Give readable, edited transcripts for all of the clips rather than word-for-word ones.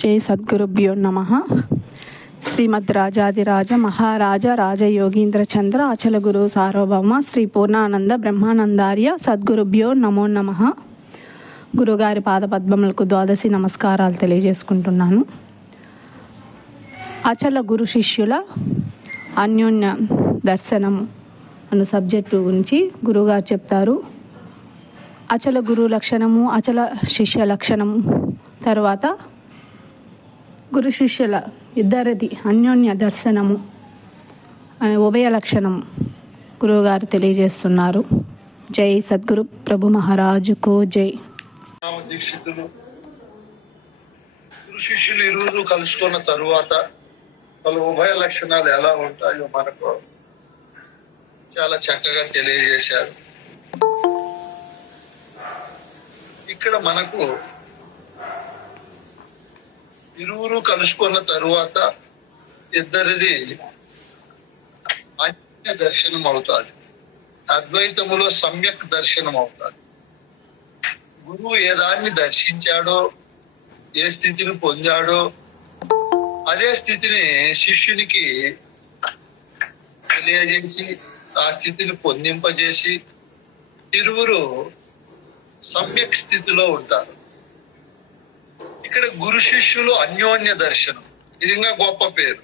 జై సద్గురుభ్యో నమః. శ్రీమద్ రాజాదిరాజ మహారాజ రాజయోగీంద్ర చంద్ర అచల గురు సార్వభౌమ శ్రీ పూర్ణానంద బ్రహ్మానందార్య సద్గురుభ్యో నమో నమః. గురుగారి పాదపద్మములకు ద్వాదశి నమస్కారాలు తెలియజేసుకుంటున్నాను. అచల గురు శిష్యుల అన్యోన్య దర్శనం అను సబ్జెక్టు గురించి గురుగారు చెప్తారు. అచల గురు లక్షణము, అచల శిష్య లక్షణము, తర్వాత గురు శిష్యుల ఇద్దరిది అన్యోన్య దర్శనము అనే ఉభయ లక్షణము గురువుగారు తెలియజేస్తున్నారు. జై సద్గురు ప్రభు మహారాజుకు జై. దీక్షితులు గురు శిష్యులు ఇరువురు కలుసుకున్న తరువాత వాళ్ళ ఉభయ లక్షణాలు ఎలా ఉంటాయో మనకు చాలా చక్కగా తెలియజేశారు. ఇక్కడ మనకు ఇరువురు కలుసుకున్న తరువాత ఇద్దరిది అన్య దర్శనం అవుతుంది. అద్వైతములో సమ్యక్ దర్శనం అవుతుంది. గురువు ఏ దాన్ని దర్శించాడో, ఏ స్థితిని పొందాడో అదే స్థితిని శిష్యునికి తెలియజేసి ఆ స్థితిని పొందింపజేసి ఇరువురు సమ్యక్ స్థితిలో ఉంటారు. ఇక్కడ గురు శిష్యులు అన్యోన్య దర్శనం, ఇది ఇంకా గొప్ప పేరు.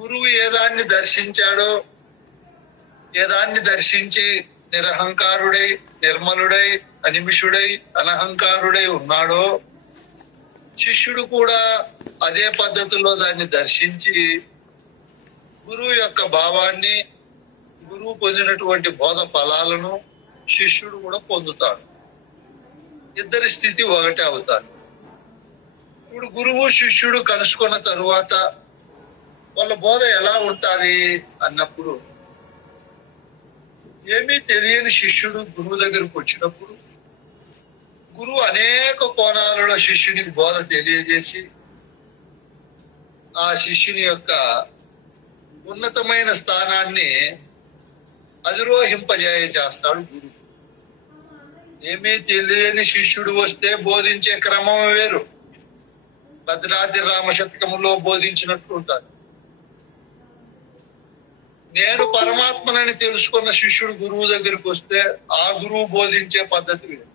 గురువు ఏదాన్ని దర్శించాడో, ఏదాన్ని దర్శించి నిరహంకారుడై, నిర్మలుడై, అనిమిషుడై, అనహంకారుడై ఉన్నాడో శిష్యుడు కూడా అదే పద్ధతిలో దాన్ని దర్శించి గురువు యొక్క భావాన్ని, గురువు పొందినటువంటి బోధ ఫలాలను శిష్యుడు కూడా పొందుతాడు. ఇద్దరి స్థితి ఒకటే అవుతారు. ఇప్పుడు గురువు శిష్యుడు కలుసుకున్న తరువాత వాళ్ళ బోధ ఎలా ఉంటుంది అన్నప్పుడు, ఏమీ తెలియని శిష్యుడు గురువు దగ్గరకు వచ్చినప్పుడు గురువు అనేక కోణాలలో శిష్యునికి బోధ తెలియజేసి ఆ శిష్యుని యొక్క ఉన్నతమైన స్థానాన్ని అధిరోహింపజేస్తాడు గురువు. ఏమీ తెలియని శిష్యుడు వస్తే బోధించే క్రమం వేరు. భద్రాద్రి రామశతకములో బోధించినట్టు ఉంటుంది. నేను పరమాత్మనని తెలుసుకున్న శిష్యుడు గురువు దగ్గరికి వస్తే ఆ గురువు బోధించే పద్ధతి వేరు.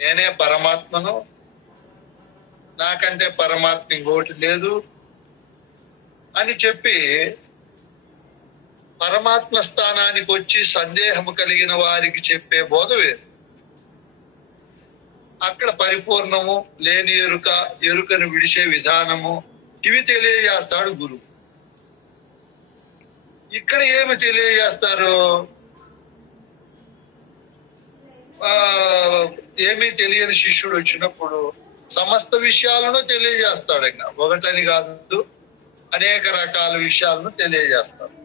నేనే పరమాత్మను, నాకంటే పరమాత్మ ఇంకోటి లేదు అని చెప్పి పరమాత్మ స్థానానికి వచ్చి సందేహము కలిగిన వారికి చెప్పే బోధ వేరు. అక్కడ పరిపూర్ణము, లేని ఎరుక, ఎరుకను విడిచే విధానము ఇవి తెలియజేస్తాడు గురువు. ఇక్కడ ఏమి తెలియజేస్తారు? ఏమీ తెలియని శిష్యుడు వచ్చినప్పుడు సమస్త విషయాలను తెలియజేస్తాడు. ఇంకా ఒకటని కాదు, అనేక రకాల విషయాలను తెలియజేస్తాడు.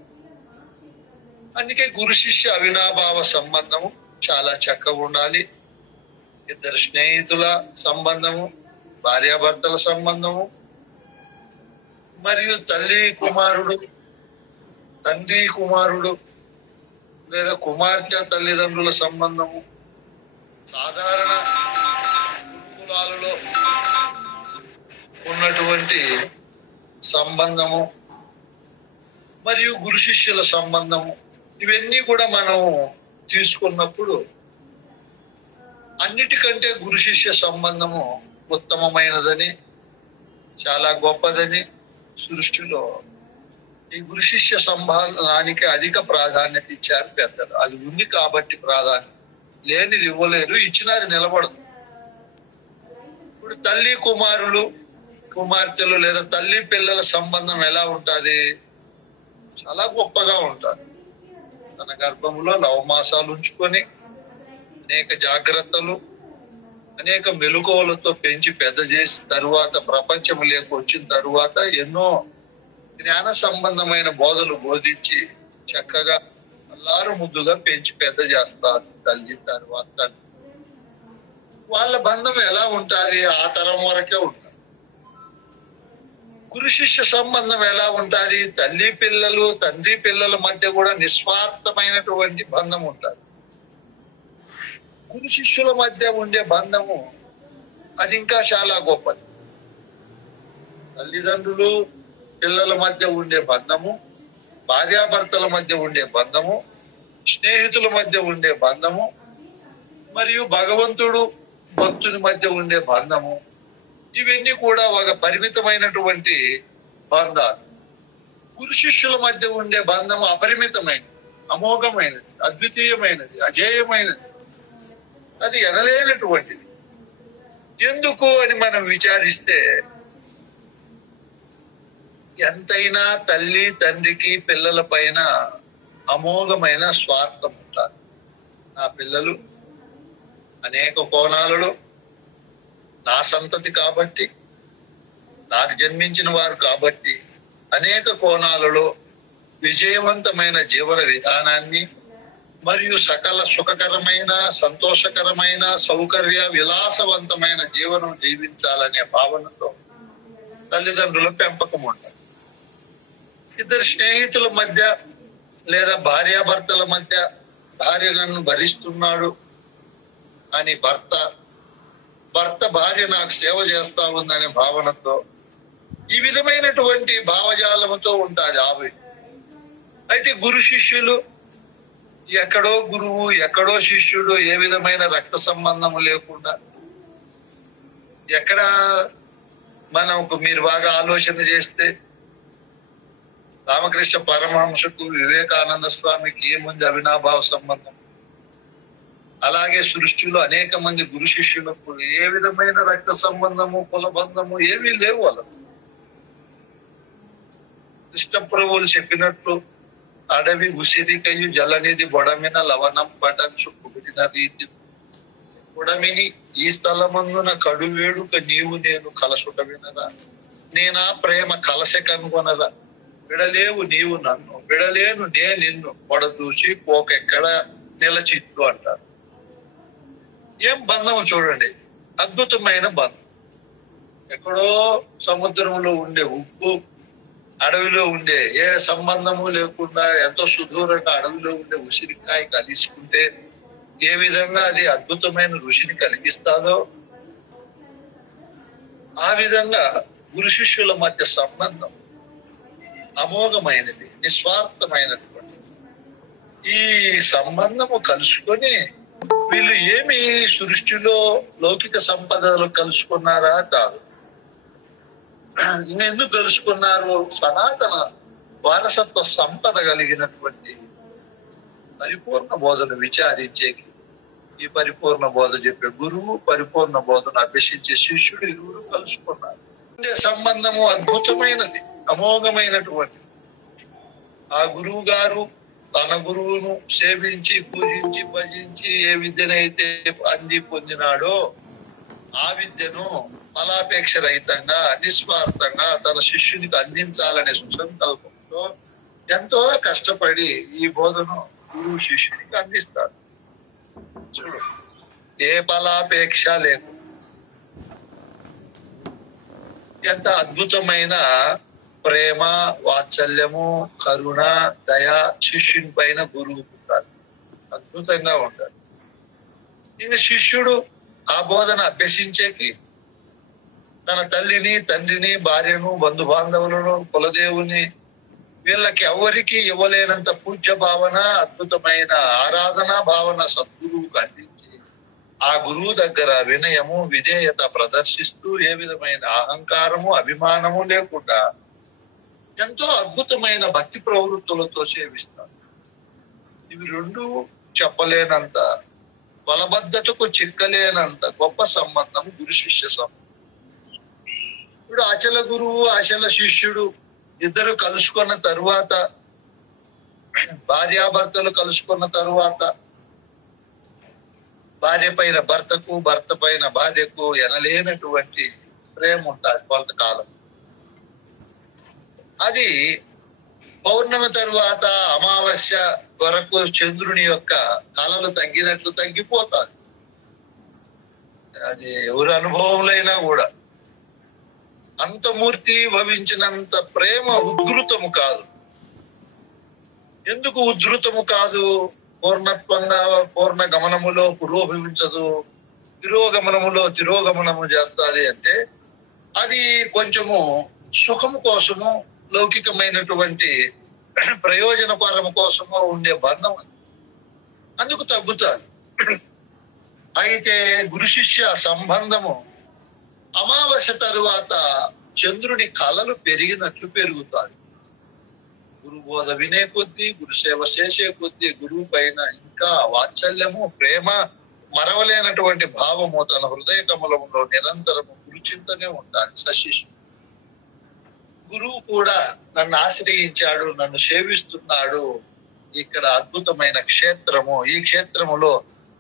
అందుకే గురు శిష్య అవినాభావ సంబంధము చాలా చక్కగా ఉండాలి. ఇద్దరు స్నేహితుల సంబంధము, భార్యాభర్తల సంబంధము, మరియు తల్లి కుమారుడు, తండ్రి కుమారుడు లేదా కుమార్తె తల్లిదండ్రుల సంబంధము, సాధారణ కులాలలో ఉన్నటువంటి సంబంధము మరియు గురు శిష్యుల సంబంధము, ఇవన్నీ కూడా మనం తీసుకున్నప్పుడు అన్నిటికంటే గురు శిష్య సంబంధము ఉత్తమమైనదని, చాలా గొప్పదని సృష్టిలో ఈ గురు శిష్య సంబంధానికి అధిక ప్రాధాన్యత ఇచ్చారు పెద్దలు. అది ఉంది కాబట్టి ప్రాధాన్యత, లేనిది ఇవ్వలేరు, ఇచ్చినది నిలబడదు. ఇప్పుడు తల్లి కుమారులు, కుమార్తెలు లేదా తల్లి పిల్లల సంబంధం ఎలా ఉంటుంది? చాలా గొప్పగా ఉంటుంది. తన గర్భంలో నవమాసాలు ఉంచుకొని అనేక జాగ్రత్తలు, అనేక మెలకువలతో పెంచి పెద్ద చేసి తరువాత ప్రపంచం లేక వచ్చిన తరువాత ఎన్నో జ్ఞాన సంబంధమైన బోధలు బోధించి చక్కగా అల్లారు ముద్దుగా పెంచి పెద్ద చేస్తారు తల్లి. తర్వాత వాళ్ళ బంధం ఎలా ఉంటుంది? ఆ తరం వరకే ఉంటుంది. గురు శిష్య సంబంధం ఎలా ఉంటుంది? తల్లి పిల్లలు, తండ్రి పిల్లల మధ్య కూడా నిస్వార్థమైనటువంటి బంధం ఉంటుంది. గురు శిష్యుల మధ్య ఉండే బంధము అది ఇంకా చాలా గొప్పది. తల్లిదండ్రులు పిల్లల మధ్య ఉండే బంధము, భార్యాభర్తల మధ్య ఉండే బంధము, స్నేహితుల మధ్య ఉండే బంధము, మరియు భగవంతుడు భక్తుని మధ్య ఉండే బంధము, ఇవన్నీ కూడా ఒక పరిమితమైనటువంటి బంధాలు. గురు శిష్యుల మధ్య ఉండే బంధము అపరిమితమైనది, అమోఘమైనది, అద్వితీయమైనది, అజేయమైనది. అది ఎనలేనటువంటిది. ఎందుకు అని మనం విచారిస్తే, ఎంతైనా తల్లి తండ్రికి పిల్లల పైన అమోఘమైన స్వార్థం ఉంటుంది. నా పిల్లలు అనేక కోణాలలో నా సంతతి కాబట్టి, నాకు జన్మించిన వారు కాబట్టి, అనేక కోణాలలో విజయవంతమైన జీవన విధానాన్ని మరియు సకల సుఖకరమైన, సంతోషకరమైన, సౌకర్య విలాసవంతమైన జీవనం జీవించాలనే భావనతో తల్లిదండ్రుల పెంపకం ఉంటుంది. ఇద్దరు స్నేహితుల మధ్య లేదా భార్యాభర్తల మధ్య భార్య నన్ను భరిస్తున్నాడు అని భర్త భార్య నాకు సేవ చేస్తా ఉందనే భావనతో, ఈ విధమైనటువంటి భావజాలముతో ఉంటుంది ఆవిడ. అయితే గురు శిష్యులు ఎక్కడో గురువు ఎక్కడో శిష్యుడు, ఏ విధమైన రక్త సంబంధము లేకుండా, ఎక్కడ మనకు మీరు బాగా ఆలోచన చేస్తే రామకృష్ణ పరమహంసకు వివేకానంద స్వామికి ఏముంది అవినాభావ సంబంధం, అలాగే సృష్టిలో అనేక మంది గురు శిష్యులకు ఏ విధమైన రక్త సంబంధము, కుల బంధము ఏమీ లేవు. వాళ్ళకు కృష్ణ ప్రభువులు చెప్పినట్లు అడవి ఉసిరికయు జలనిధి బొడమిన లవణం పటంచు కుడిన రీతి బొడమిని ఈ స్థలమందున కడు వేడుక నీవు నేను కలసుట వినరా, నేనా ప్రేమ కలస కనుగొనరా, విడలేవు నీవు నన్ను విడలేను నే నిన్ను పొడదూసి పోకెక్కడ నిలచిట్టు అంటారు. ఏం బంధం చూడండి, అద్భుతమైన బంధం. ఎక్కడో సముద్రంలో ఉండే ఉప్పు, అడవిలో ఉండే ఏ సంబంధము లేకుండా ఎంతో సుదూరంగా అడవిలో ఉండే ఉసిరికాయ కలిసుకుంటే ఏ విధంగా అది అద్భుతమైన రుచిని కలిగిస్తాదో, ఆ విధంగా గురు శిష్యుల మధ్య సంబంధం అమోఘమైనది, నిస్వార్థమైనటువంటిది. ఈ సంబంధము కలుసుకొని వీళ్ళు ఏమి సృష్టిలో లౌకిక సంపదలు కలుసుకున్నారా? కాదు. ఎందుకు కలుసుకున్నారు? సనాతన వారసత్వ సంపద కలిగినటువంటి పరిపూర్ణ బోధను విచారించేకి ఈ పరిపూర్ణ బోధ చెప్పే గురువు, పరిపూర్ణ బోధను అభ్యసించే శిష్యుడు ఇరువురు కలుసుకున్నారు. సంబంధము అద్భుతమైనది, అమోఘమైనటువంటిది. ఆ గురువు గారు తన గురువును సేవించి, పూజించి, భజించి ఏ విద్యనైతే అంది పొందినాడో ఆ విద్యను ఫలాపేక్ష రహితంగా, నిస్వార్థంగా తన శిష్యునికి అందించాలనే సుసంకల్పంతో ఎంతో కష్టపడి ఈ బోధను గురువు శిష్యునికి అందిస్తాడు. చూడు, ఏ ఫలాపేక్ష లేదు. ఎంత అద్భుతమైన ప్రేమ, వాత్సల్యము, కరుణ, దయ శిష్యుని పైన గురువుకు ఉంటుంది. అద్భుతంగా ఉంటుంది. ఇంకా శిష్యుడు ఆ బోధన అభ్యసించేకి తన తల్లిని, తండ్రిని, భార్యను, బంధు బాంధవులను, కులదేవుని వీళ్ళకి ఎవరికి ఇవ్వలేనంత పూజ్య భావన, అద్భుతమైన ఆరాధన భావన సద్గురువుకు అందించి ఆ గురువు దగ్గర వినయము, విధేయత ప్రదర్శిస్తూ ఏ విధమైన అహంకారము, అభిమానము లేకుండా ఎంతో అద్భుతమైన భక్తి ప్రవృత్తులతో సేవిస్తారు. ఇవి రెండు చెప్పలేనంత, బలబద్ధతకు చిక్కలేనంత గొప్ప సంబంధం గురు శిష్య సంబంధం. ఇప్పుడు అచల గురువు, అచల శిష్యుడు ఇద్దరు కలుసుకున్న తరువాత, భార్యాభర్తలు కలుసుకున్న తరువాత భార్య పైన భర్తకు, భర్త పైన భార్యకు ఎనలేనటువంటి ప్రేమ ఉంటుంది కొంతకాలం. అది పౌర్ణమి తరువాత అమావాస్య వరకు చంద్రుని యొక్క కళలు తగ్గినట్లు తగ్గిపోతాది. అది ఎవరి అనుభవంలైనా కూడా అంతమూర్తి భవించినంత ప్రేమ ఉద్ధృతము కాదు. ఎందుకు ఉద్ధృతము కాదు? పూర్ణత్వంగా పూర్ణ గమనములో పురోభవించదు. తిరోగమనము చేస్తాది అంటే అది కొంచెము సుఖము కోసము, లౌకికమైనటువంటి ప్రయోజనపరము కోసము ఉండే బంధం అది. అందుకు తగ్గుతుంది. అయితే గురు శిష్య సంబంధము అమావాస్య తరువాత చంద్రుని కళలు పెరిగినట్లు పెరుగుతాయి. గురు బోధ వినే కొద్దీ, గురు సేవ చేసే కొద్దీ గురువు పైన ఇంకా వాత్సల్యము, ప్రేమ, మరవలేనటువంటి భావము తన హృదయ కమలంలో నిరంతరము గురు చింతనే ఉండాలి సశిష్యుడు. గురువు కూడా నన్ను ఆశ్రయించాడు, నన్ను సేవిస్తున్నాడు, ఇక్కడ అద్భుతమైన క్షేత్రము, ఈ క్షేత్రములో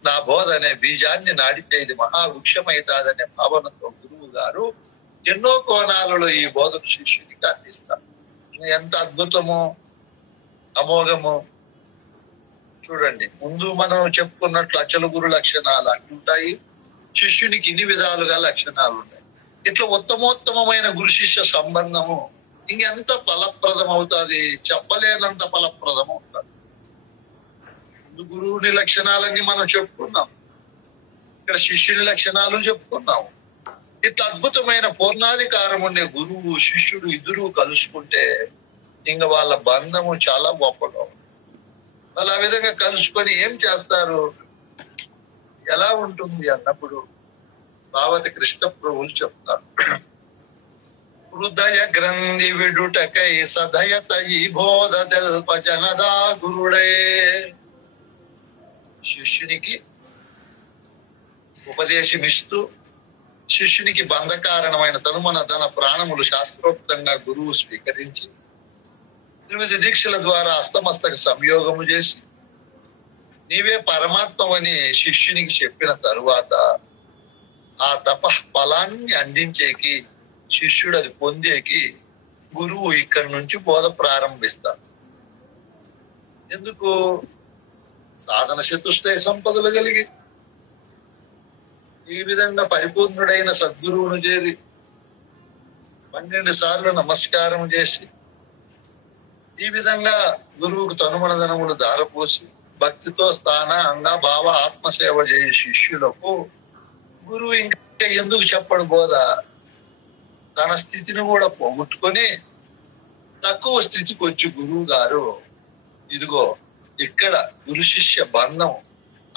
నా బోధ అనే బీజాన్ని నాటితే ఇది మహావృక్షమైతాదనే భావనతో గురువు గారు ఎన్నో కోణాలలో ఈ బోధను శిష్యునికి అందిస్తారు. ఎంత అద్భుతము, అమోఘము. చూడండి, ముందు మనం చెప్పుకున్నట్లు అచల గురు లక్షణాలు అన్ని ఉంటాయి, శిష్యునికి ఇన్ని విధాలుగా లక్షణాలు ఉంటాయి. ఇట్లా ఉత్తమోత్తమైన గురు శిష్య సంబంధము ఇంకెంత ఫలప్రదం అవుతుంది, చెప్పలేనంత ఫలప్రదం అవుతుంది. గురువుని లక్షణాలన్నీ మనం చెప్పుకున్నాం, ఇక్కడ శిష్యుని లక్షణాలు చెప్పుకున్నాము. ఇట్లా అద్భుతమైన పూర్ణాధికారం ఉండే గురువు శిష్యుడు ఇద్దరు కలుసుకుంటే ఇంకా వాళ్ళ బంధము చాలా గొప్పగా ఉంది. వాళ్ళు ఆ విధంగా కలుసుకొని ఏం చేస్తారు, ఎలా ఉంటుంది అన్నప్పుడు భావతి కృష్ణ ప్రభువులు చెప్తారు. హృదయ గ్రంథి విడుటకై సదయత ఈ బోధ తెల్ప జనదా గురుడే. శిష్యునికి ఉపదేశమిస్తూ శిష్యునికి బంధకారణమైన తనుమన తన ప్రాణములు శాస్త్రోక్తంగా గురువు స్వీకరించి 8 దీక్షల ద్వారా అస్తమస్తక సంయోగము చేసి నీవే పరమాత్మవని శిష్యునికి చెప్పిన తరువాత ఆ తప ఫలాన్ని అందించేకి, శిష్యుడు అది పొందేకి గురువు ఇక్కడి నుంచి బోధ ప్రారంభిస్తాడు. ఎందుకు? సాధన చతుష్టయ సంపదలు కలిగి ఈ విధంగా పరిపూర్ణుడైన సద్గురువును చేరి 12 సార్లు నమస్కారం చేసి ఈ విధంగా గురువుకు తనుమనదనములు దారపోసి భక్తితో స్థాన అంగ భావ ఆత్మసేవ చేయ శిష్యులకు గురువు ఇంకా ఎందుకు చెప్పడు బోధ? తన స్థితిని కూడా పోగొట్టుకొని తక్కువ స్థితికి వచ్చి గురువు గారు ఇదిగో ఇక్కడ గురు శిష్య బంధం,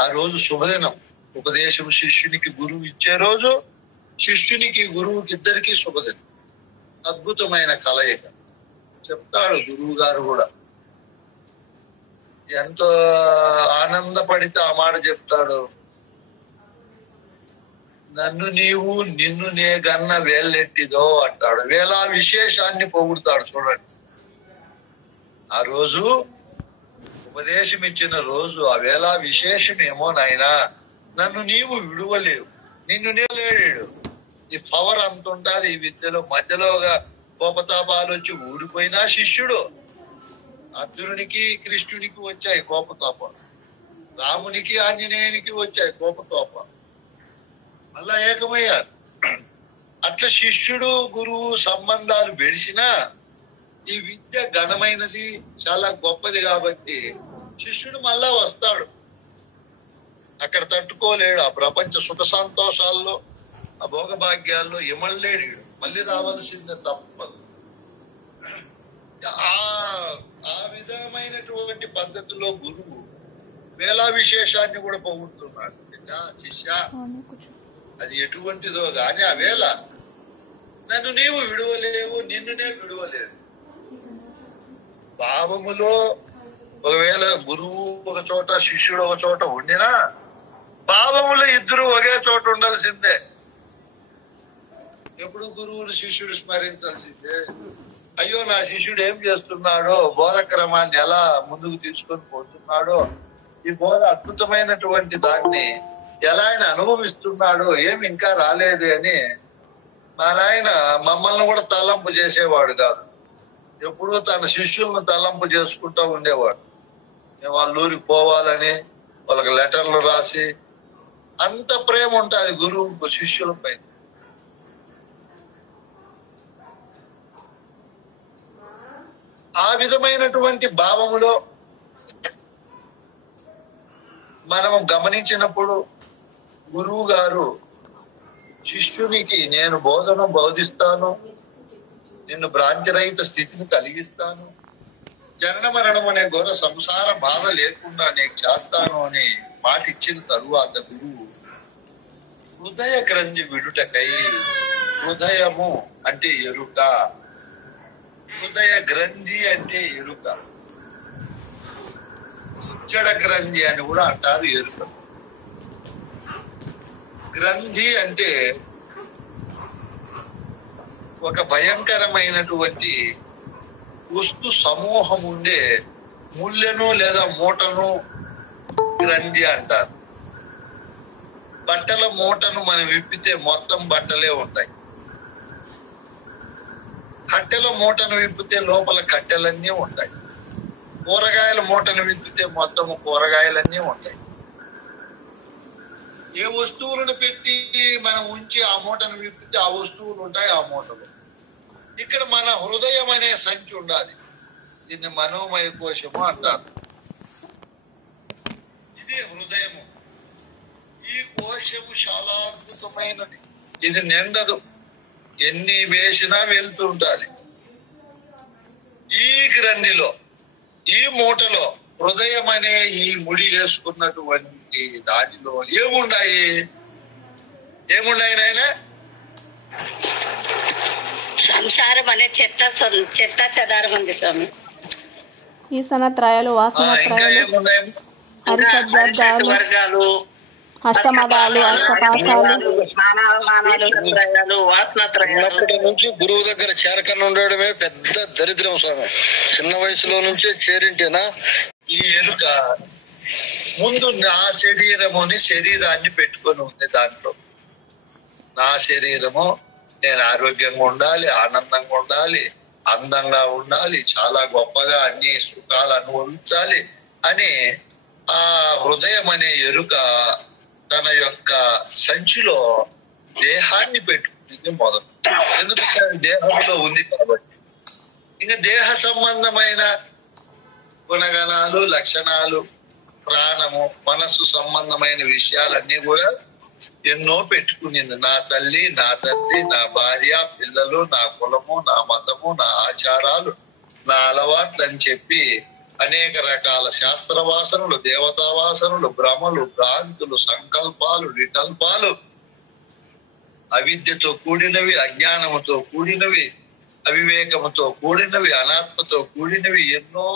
ఆ రోజు శుభదినం, ఉపదేశం శిష్యునికి గురువు ఇచ్చే రోజు, శిష్యునికి గురువుకి ఇద్దరికి శుభదినం. అద్భుతమైన కలయిక చెప్తాడు గురువు గారు కూడా. ఎంతో ఆనందపడితే ఆ మాట చెప్తాడు. నన్ను నీవు నిన్ను నే గన్న వేళ్ళెట్టిదో అంటాడు. వేళ విశేషాన్ని పొగుడుతాడు. చూడండి, ఆ రోజు ఉపదేశం ఇచ్చిన రోజు ఆ వేళ విశేషమేమో నాయనా, నన్ను నీవు విడువలేవు, నిన్ను లేడు. ఈ పవర్ అంత ఉంటుంది ఈ విద్యలో. మధ్యలోగా కోపతాపాలు వచ్చి ఊడిపోయినా శిష్యుడు, అర్జునునికి కృష్ణునికి వచ్చాయి కోపతాపాలు, రామునికి ఆంజనేయునికి వచ్చాయి కోపతాపాలు, మళ్ళా ఏకమయ్యారు. అట్లా శిష్యుడు గురువు సంబంధాలు బెడిసినా ఈ విద్య ఘనమైనది, చాలా గొప్పది కాబట్టి శిష్యుడు మళ్ళా వస్తాడు. అక్కడ తట్టుకోలేడు. ఆ ప్రపంచ సుఖ సంతోషాల్లో, ఆ భోగభాగ్యాల్లో ఇమళ్ళలేడు. మళ్ళీ రావాల్సిందే, తప్పదు. ఆ విధమైనటువంటి పద్ధతిలో గురువు వేళా విశేషాన్ని కూడా పొగుడుతున్నాడు. శిష్య, అది ఎటువంటిదో గాని ఆ వేళ నన్ను నీవు విడువలేవు, నిన్ను నేను విడువలేవు. భావములో ఒకవేళ గురువు ఒక చోట, శిష్యుడు ఒక చోట ఉండినా భావములో ఇద్దరు ఒకే చోట ఉండాల్సిందే. ఎప్పుడు గురువుని శిష్యుడు స్మరించాల్సిందే. అయ్యో, నా శిష్యుడు ఏం చేస్తున్నాడో, బోధక్రమాన్ని ఎలా ముందుకు తీసుకొని పోతున్నాడో, ఈ బోధ అద్భుతమైనటువంటి దాన్ని ఎలా ఆయన అనుభవిస్తున్నాడో, ఏమి ఇంకా రాలేదే అని మా నాయన మమ్మల్ని కూడా తలంపు చేసేవాడు కాదు. ఎప్పుడూ తన శిష్యులను తలంపు చేసుకుంటూ ఉండేవాడు. మేము వాళ్ళ ఊరికి పోవాలని వాళ్ళకి లెటర్లు రాసి, అంత ప్రేమ ఉంటుంది గురువుకు శిష్యులపై. ఆ విధమైనటువంటి భావములో మనం గమనించినప్పుడు గురువు గారు శిష్యునికి నేను బోధిస్తాను, నిన్ను భ్రాంతిరహిత స్థితిని కలిగిస్తాను, జనన మరణం అనే ఘోర సంసార బాధ లేకుండా నేను చేస్తాను అని మాట ఇచ్చిన తరువాత గురువు హృదయ గ్రంథి విడుటకై, హృదయము అంటే ఎరుక, హృదయ గ్రంథి అంటే ఎరుక, సుచ్చడ గ్రంథి అని కూడా అంటారు ఎరుక. గ్రంథి అంటే ఒక భయంకరమైనటువంటి వస్తు సమూహం ఉండే ముళ్ళను లేదా మూటను గ్రంథి అంటారు. బట్టల మూటను మనం విప్పితే మొత్తం బట్టలే ఉంటాయి. కట్టెల మూటను విప్పితే లోపల కట్టెలన్నీ ఉంటాయి. కూరగాయల మూటను విప్పితే మొత్తం కూరగాయలన్నీ ఉంటాయి. ఏ వస్తువులను పెట్టి మనం ఉంచి ఆ మూటను విప్పితే ఆ వస్తువులు ఉంటాయి ఆ మూటలు. ఇక్కడ మన హృదయం అనే సంచి ఉండాలి. దీన్ని మనోమయ కోశము అంటారు. ఇది హృదయము. ఈ కోశము చాలా అద్భుతమైనది. ఇది నిండదు, ఎన్ని వేసినా వెళ్తూ ఉండాలి. ఈ గ్రంథిలో, ఈ మూటలో హృదయం అనే ఈ ముడి వేసుకున్నటువంటి దానిలో ఏముండాయి నాయన? సంసారం అనే చెత్త చెదారం ఉంది స్వామి. ఈ సనత్రయాలు, వాసనత్రయాలు, హరిషద్వర్గాలు, వర్గాలు, అష్టమదాలు, అష్టపాసాలు, చిన్నప్పటి నుంచి గురువు దగ్గర చేరకన్నా ఉండడమే పెద్ద దరిద్రం స్వామి. చిన్న వయసులో నుంచే చేరింటేనా ఈ ఎరుక ముందు నా శరీరముని శరీరాన్ని పెట్టుకొని ఉంది. దాంట్లో నా శరీరము, నేను ఆరోగ్యంగా ఉండాలి, ఆనందంగా ఉండాలి, అందంగా ఉండాలి, చాలా గొప్పగా అన్ని సుఖాలు అనుభవించాలి అని ఆ హృదయం అనే ఎరుక తన యొక్క సంచిలో దేహాన్ని పెట్టుకుంది మొదలు. ఎందుకంటే దేహంలో ఉంది కాబట్టి. ఇంకా దేహ సంబంధమైన గుణగణాలు, లక్షణాలు, ప్రాణము, మనస్సు సంబంధమైన విషయాలన్నీ కూడా ఎన్నో పెట్టుకునింది. నా తల్లి, నా తండ్రి, నా భార్య, పిల్లలు, నా కులము, నా మతము, నా ఆచారాలు, నా అలవాట్లు అని చెప్పి అనేక రకాల శాస్త్ర వాసనలు, దేవతా వాసనలు, భ్రమలు, భ్రాంతులు, సంకల్పాలు, వికల్పాలు, అవిద్యతో కూడినవి, అజ్ఞానముతో కూడినవి, అవివేకముతో కూడినవి, అనాత్మతో కూడినవి, ఎన్నో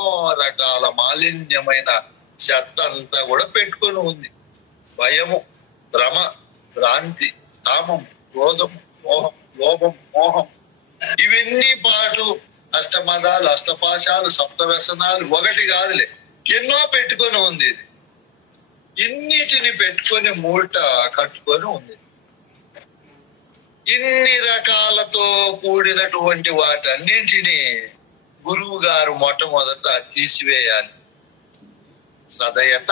రకాల మాలిన్యమైన చెత్త అంతా కూడా పెట్టుకొని ఉంది. భయము, భ్రమ, భ్రాంతి, కామం, క్రోధం, మోహం, లోభం, మోహం, ఇవన్నీ పాటు అష్టమదాలు, అష్టపాశాలు, సప్తవ్యసనాలు, ఒకటి కాదులే ఎన్నో పెట్టుకొని ఉంది. ఇది ఇన్నిటిని పెట్టుకొని మూట కట్టుకొని ఉంది. ఇన్ని రకాలతో కూడినటువంటి వాటన్నింటినీ గురువు గారు మొట్టమొదట తీసివేయాలి. సదయత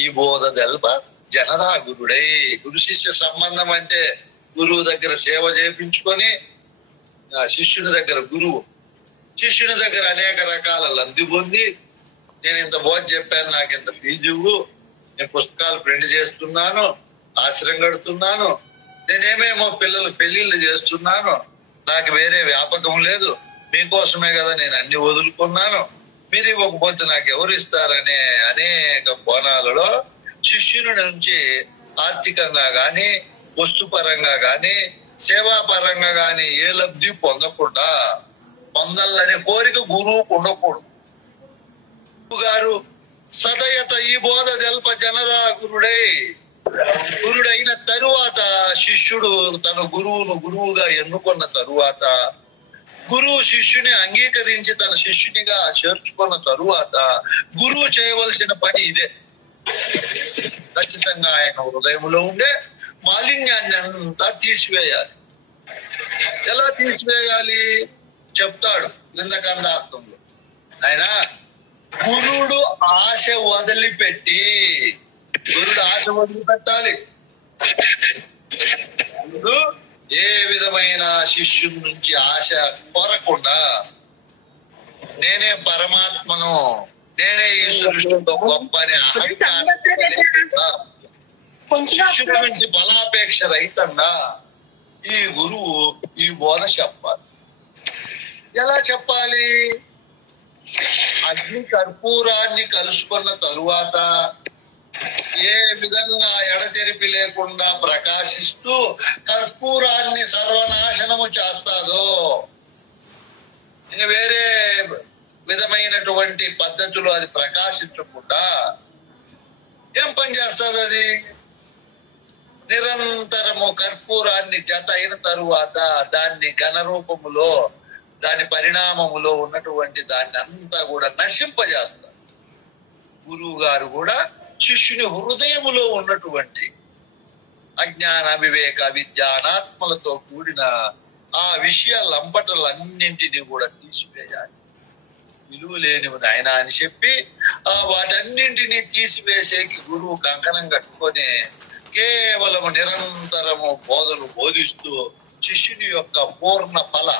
ఈ బోధ దెల్ప జనదా గురుడై. గురు శిష్య సంబంధం అంటే గురువు దగ్గర సేవ చేయించుకొని, శిష్యుని దగ్గర గురువు, శిష్యుని దగ్గర అనేక రకాల లబ్ధి పొంది, నేను ఇంత బోధ చెప్పాను, నాకు ఇంత ఫీజు ఇవ్వు, నేను పుస్తకాలు ప్రింట్ చేస్తున్నాను, ఆశ్రయం కడుతున్నాను, నేనేమేమో పిల్లలు పెళ్లిళ్ళు చేస్తున్నాను, నాకు వేరే వ్యాపకం లేదు, మీకోసమే కదా నేను అన్ని వదులుకున్నాను, మీరు ఇవ్వకపోతే నాకు ఎవరు ఇస్తారనే అనేక కోణాలలో శిష్యుని నుంచి ఆర్థికంగా గాని, వస్తుపరంగా గాని, సేవాపరంగా గాని ఏ లబ్ధి పొందకుండా, పొందాలనే కోరిక గురువుకు ఉండకూడదు. గురువు గారు సదయత ఈ బోధ తెల్ప జనదా గురుడై. గురుడైన తరువాత శిష్యుడు తన గురువును గురువుగా ఎన్నుకున్న తరువాత, గురువు శిష్యుని అంగీకరించి తన శిష్యునిగా చేర్చుకున్న తరువాత గురువు చేయవలసిన పని ఇదే. ఖచ్చితంగా ఆయన హృదయంలో ఉండే మాలిన్యాన్ని అంతా తీసివేయాలి. ఎలా తీసివేయాలి చెప్తాడు లింగకందార్థంలో. ఆయన గురుడు ఆశ వదిలిపెట్టి, గురుడు ఆశ వదిలిపెట్టాలి. గురుడు ఏ విధమైన శిష్యుని నుంచి ఆశ కోరకుండా, నేనే పరమాత్మను, నేనే ఈ సృష్టిలో గొప్ప అని అహంకారం, శిష్యుల నుంచి బలాపేక్ష రహితంగా ఈ గురువు ఈ బోధ చెప్పాలి. ఎలా చెప్పాలి? అగ్ని కర్పూరాన్ని కలుసుకున్న తరువాత ఏ విధంగా ఎడతెరిపి లేకుండా ప్రకాశిస్తూ కర్పూరాన్ని సర్వనాశనము చేస్తాదో, వేరే విధమైనటువంటి పద్ధతులు అది ప్రకాశించకుండా ఏం పని చేస్తుంది? అది నిరంతరము కర్పూరాన్ని జత అయిన తరువాత దాన్ని ఘనరూపములో, దాని పరిణామములో ఉన్నటువంటి దాన్ని అంతా కూడా నశింపజేస్తారు. గురువు గారు కూడా శిష్యుని హృదయములో ఉన్నటువంటి అజ్ఞాన వివేక విద్య అనాత్మలతో కూడిన ఆ విషయ లంపటలన్నింటినీ కూడా తీసివేయాలి. విలువ లేనివి నాయన అని చెప్పి వాటన్నింటినీ తీసివేసేకి గురువు కంకణం కట్టుకొని కేవలము నిరంతరము బోధలు బోధిస్తూ శిష్యుని యొక్క పూర్ణ ఫల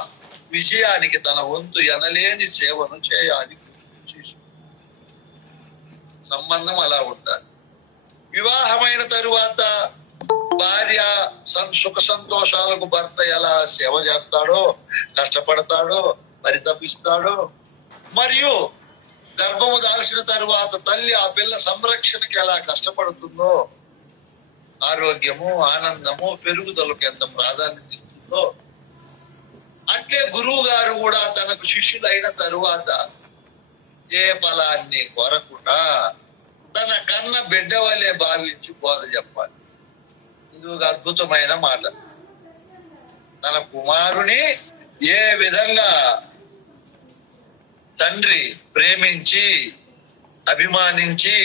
విజయానికి తన వంతు ఎనలేని సేవను చేయాలి. సంబంధం అలా ఉండాలి. వివాహమైన తరువాత భార్య సుఖ సంతోషాలకు భర్త ఎలా సేవ చేస్తాడో, కష్టపడతాడో, పరితపిస్తాడో, మరియు గర్భము దాల్చిన తరువాత తల్లి ఆ పిల్ల సంరక్షణకి ఎలా కష్టపడుతుందో, ఆరోగ్యము ఆనందము పెరుగుదలకు ఎంత ప్రాధాన్యత ఇస్తుందో, అట్లే గురువు గారు కూడా తనకు శిష్యులైన తరువాత ఏ ఫలాన్ని కోరకుండా తన కన్న బిడ్డ వలె భావించి బోధ చెప్పాలి. ఇది ఒక అద్భుతమైన మాట. తన కుమారుని ఏ విధంగా తండ్రి ప్రేమించి అభిమానించి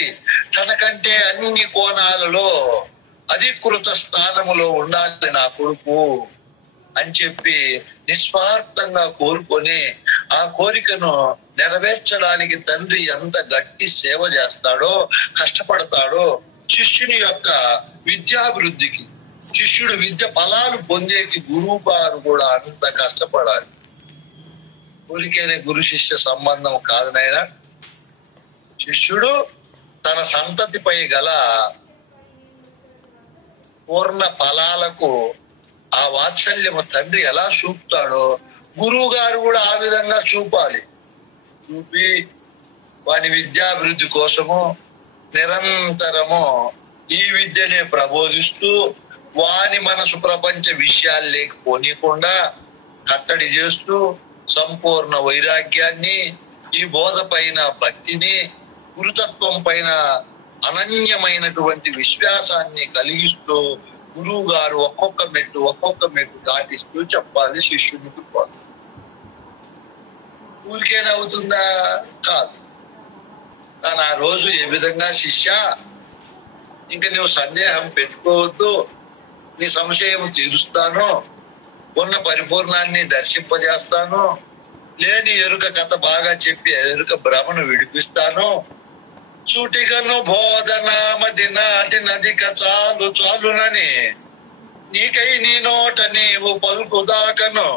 తనకంటే అన్ని కోణాలలో అధికృత స్థానములో ఉండాలి నా కొడుకు అని చెప్పి నిస్వార్థంగా కోరుకొని ఆ కోరికను నెరవేర్చడానికి తండ్రి ఎంత గట్టి సేవ చేస్తాడో, కష్టపడతాడో, శిష్యుని యొక్క విద్యాభివృద్ధికి, శిష్యుడు విద్య ఫలాలు పొందేకి గురువు గారు కూడా అంత కష్టపడాలి. ఊరికేనే గురు శిష్య సంబంధం కాదు నాయన. శిష్యుడు తన సంతతిపై గల పూర్ణ ఫలాలకు ఆ వాత్సల్యము తండ్రి ఎలా చూపుతాడో గురువు గారు కూడా ఆ విధంగా చూపాలి. చూపి వాని విద్యాభివృద్ధి కోసము నిరంతరము ఈ విద్యనే ప్రబోధిస్తూ వాని మనసు ప్రపంచ విషయాలు లేకపోనీయకుండా కట్టడి చేస్తూ సంపూర్ణ వైరాగ్యాన్ని, ఈ బోధ పైన భక్తిని, గురుతత్వం పైన అనన్యమైనటువంటి విశ్వాసాన్ని కలిగిస్తూ గురువు గారు ఒక్కొక్క మెట్టు దాటిస్తూ చెప్పాలి శిష్యునికి బోధ. ఊరికేనవుతుందా? కాదు. కానీ ఆ రోజు ఏ విధంగా శిష్య ఇంక నువ్వు సందేహం పెట్టుకోవద్దు, నీ సంశయం తీరుస్తాను, ఉన్న పరిపూర్ణాన్ని దర్శింపజేస్తాను, లేని ఎరుక కథ బాగా చెప్పి ఎరుక భ్రమను విడిపిస్తాను, సూటిగను బోధన మది నాటి నదిక చాలునని నీకై నీ నోట నీవు పలుకుదాకను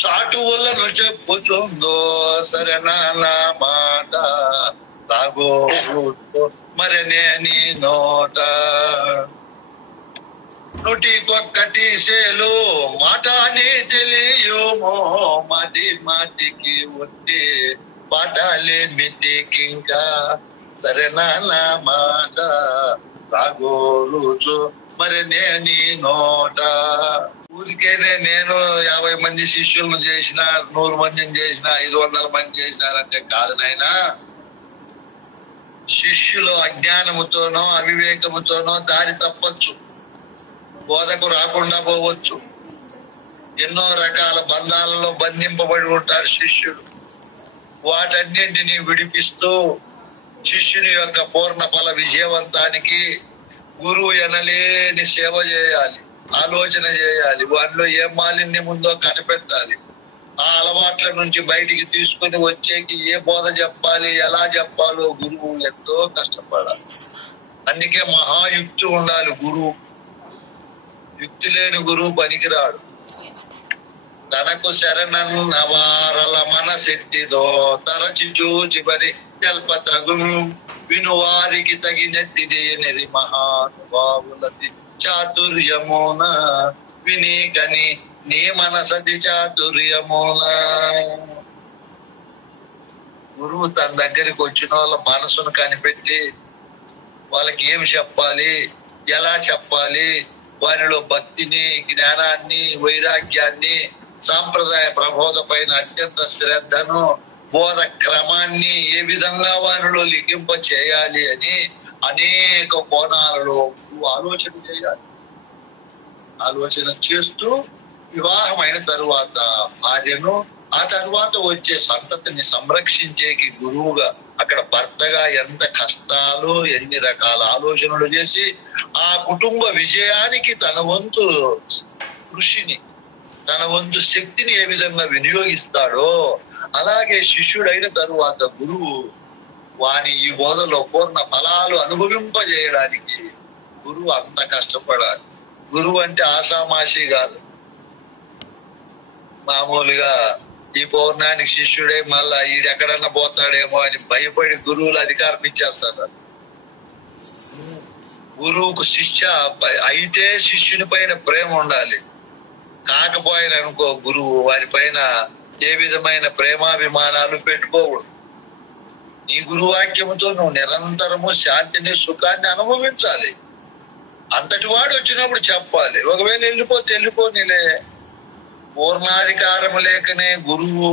చాటువులను చెప్పుచుందో సరేనా మాట రాగో మరనే నీ నోట నోటికొక్కటి సేలు మాట అని తెలియమో మాటికి ఉంటే పాఠాలే మిటికింకా సరేనా మాట రాగో రుచు మరి నీ నోట. ఊరికేనే నేను 50 మంది శిష్యులను చేసిన, 100 మందిని చేసిన, 500 మంది చేసినారంటే కాదు నాయనా. శిష్యులు అజ్ఞానముతోనో అవివేకముతోనో దారి తప్పచ్చు, బోధకు రాకుండా పోవచ్చు, ఎన్నో రకాల బంధాలలో బంధింపబడి ఉంటారు శిష్యుడు. వాటన్నింటినీ విడిపిస్తూ శిష్యుని యొక్క పూర్ణ ఫల విజయవంతానికి గురువు ఎనలేని సేవ చేయాలి, ఆలోచన చేయాలి, వాటిలో ఏ మాలిన్యం ఉందో కనిపెట్టాలి, ఆ అలవాట్ల నుంచి బయటికి తీసుకుని వచ్చేకి ఏ బోధ చెప్పాలి, ఎలా చెప్పాలో గురువు ఎంతో కష్టపడాలి. అందుకే మహాయుక్తి ఉండాలి గురువు. యుక్తి లేని గురువు పనికిరాడు. తనకు శరణన్నవారల మనసెట్టిదో తరచి చూచి బరి తెల్ప తగు వినువారికి తగినట్టిదే నెరి మహానుభావులది చాతుర్యమున వినీకని నీ మనసతి చాతుర్యమున. గురువు తన దగ్గరికి వచ్చిన వాళ్ళ మనసును కనిపెట్టి వాళ్ళకి ఏమి చెప్పాలి, ఎలా చెప్పాలి, వారిలో భక్తిని, జ్ఞానాన్ని, వైరాగ్యాన్ని, సాంప్రదాయ ప్రబోధ పైన అత్యంత శ్రద్ధను, బోధ క్రమాన్ని ఏ విధంగా వారిలో లిఖింప చేయాలి అని అనేక కోణాలలో ఆలోచన చేయాలి. ఆలోచన చేస్తూ వివాహమైన తరువాత భార్యను, ఆ తర్వాత వచ్చే సంతతిని సంరక్షించేకి గురువుగా అక్కడ భర్తగా ఎంత కష్టాలు, ఎన్ని రకాల ఆలోచనలు చేసి ఆ కుటుంబ విజయానికి తన వంతు కృషిని, తన వంతు శక్తిని ఏ విధంగా వినియోగిస్తాడో అలాగే శిష్యుడైన తరువాత గురువు వాని ఈ బోధలో పూర్ణ ఫలాలు అనుభవింపజేయడానికి గురువు అంత కష్టపడాలి. గురువు అంటే ఆషామాషి కాదు. మామూలుగా ఈ పౌర్ణానికి శిష్యుడే మళ్ళా ఈడెక్కడన్నా పోతాడేమో అని భయపడి గురువులు అధికారం ఇచ్చేస్తారు. గురువుకు శిష్య అయితే శిష్యుని పైన ప్రేమ ఉండాలి. కాకపోయిన అనుకో గురువు వారి పైన ఏ విధమైన ప్రేమాభిమానాలు పెట్టుకోకూడదు. నీ గురువాక్యముతో నువ్వు నిరంతరము శాంతిని, సుఖాన్ని అనుభవించాలి. అంతటి వాడు వచ్చినప్పుడు చెప్పాలి. ఒకవేళ వెళ్ళిపోతే వెళ్ళిపోనిలే. పూర్ణాధికారం లేకనే గురువు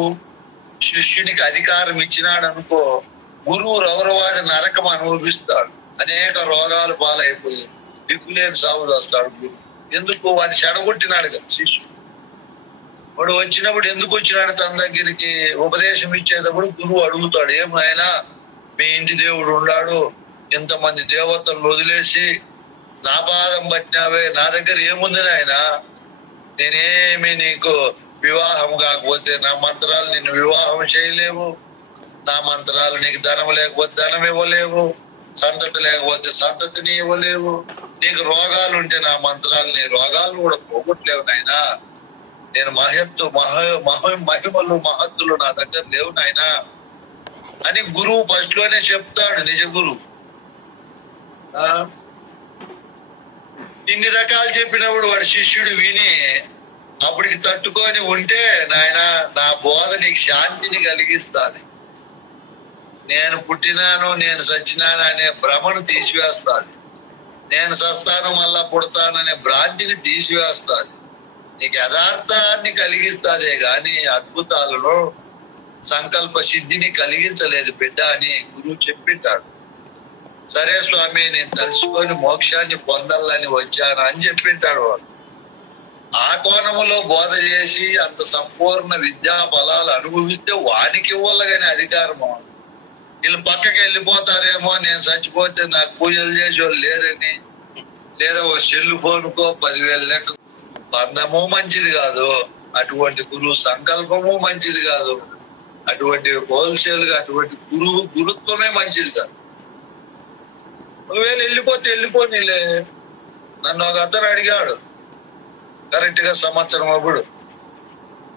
శిష్యునికి అధికారం ఇచ్చినాడు అనుకో, గురువు రౌరవాది నరకం అనుభవిస్తాడు. అనేక రోగాలు పాలైపోయి దిక్కులేని సాగు వస్తాడు గురువు. ఎందుకు? వాడిని చెడగొట్టినాడు కదా శిష్యుడు. వాడు వచ్చినప్పుడు ఎందుకు వచ్చినాడు తన దగ్గరికి? ఉపదేశం ఇచ్చేటప్పుడు గురువు అడుగుతాడు, ఏమైనా మీ ఇంటి దేవుడు ఉన్నాడు, ఇంతమంది దేవతలు వదిలేసి నా పాదం పట్టినావే, నా దగ్గర ఏముంది నాయనా? నేనేమి నీకు వివాహం కాకపోతే నా మంత్రాలు నిన్ను వివాహం చేయలేవు, నా మంత్రాలు నీకు ధనం లేకపోతే ధనం ఇవ్వలేవు, సంతతి లేకపోతే సంతతిని ఇవ్వలేవు, నీకు రోగాలు ఉంటే నా మంత్రాలు నీ రోగాలు కూడా పోగొట్టలేవు నాయనా. నేను మహిమలు మహత్తులు నా దగ్గర లేవు నాయనా అని గురువు ఫస్ట్ లోనే చెప్తాడు. నిజ గురువు ఇన్ని రకాలు చెప్పినప్పుడు వాడు శిష్యుడు విని అప్పటికి తట్టుకొని ఉంటే, నాయన నా బోధ నీకు శాంతిని కలిగిస్తాది, నేను పుట్టినాను నేను సచ్చినాను అనే భ్రమను తీసివేస్తాది, నేను సస్తాను మళ్ళా పుడతాననే భ్రాంతిని తీసివేస్తాది, నీకు యథార్థాన్ని కలిగిస్తాదే గాని అద్భుతాలను, సంకల్ప సిద్ధిని కలిగించలేదు బిడ్డ అని గురువు చెప్పింటాడు. సరే స్వామి, నేను తలుచుకొని మోక్షాన్ని పొందాలని వచ్చాను అని చెప్పింటాడు వాడు. ఆ కోణములో బోధ చేసి అంత సంపూర్ణ విద్యా ఫలాలు అనుభవిస్తే వానికి ఇవ్వాలని అధికారము. వీళ్ళు పక్కకి వెళ్ళిపోతారేమో, నేను చచ్చిపోతే నాకు పూజలు చేసేవాళ్ళు లేరని, లేదా ఓ సెల్ ఫోన్కో 10,000 లెక్క బంధము మంచిది కాదు, అటువంటి గురువు సంకల్పము మంచిది కాదు, అటువంటి హోల్సేల్ గా అటువంటి గురుత్వమే మంచిది కాదు. ఒకవేళ వెళ్ళిపోతే వెళ్ళిపోనిలే. నన్ను ఒక అతను అడిగాడు కరెక్ట్ గా సంవత్సరం అప్పుడు,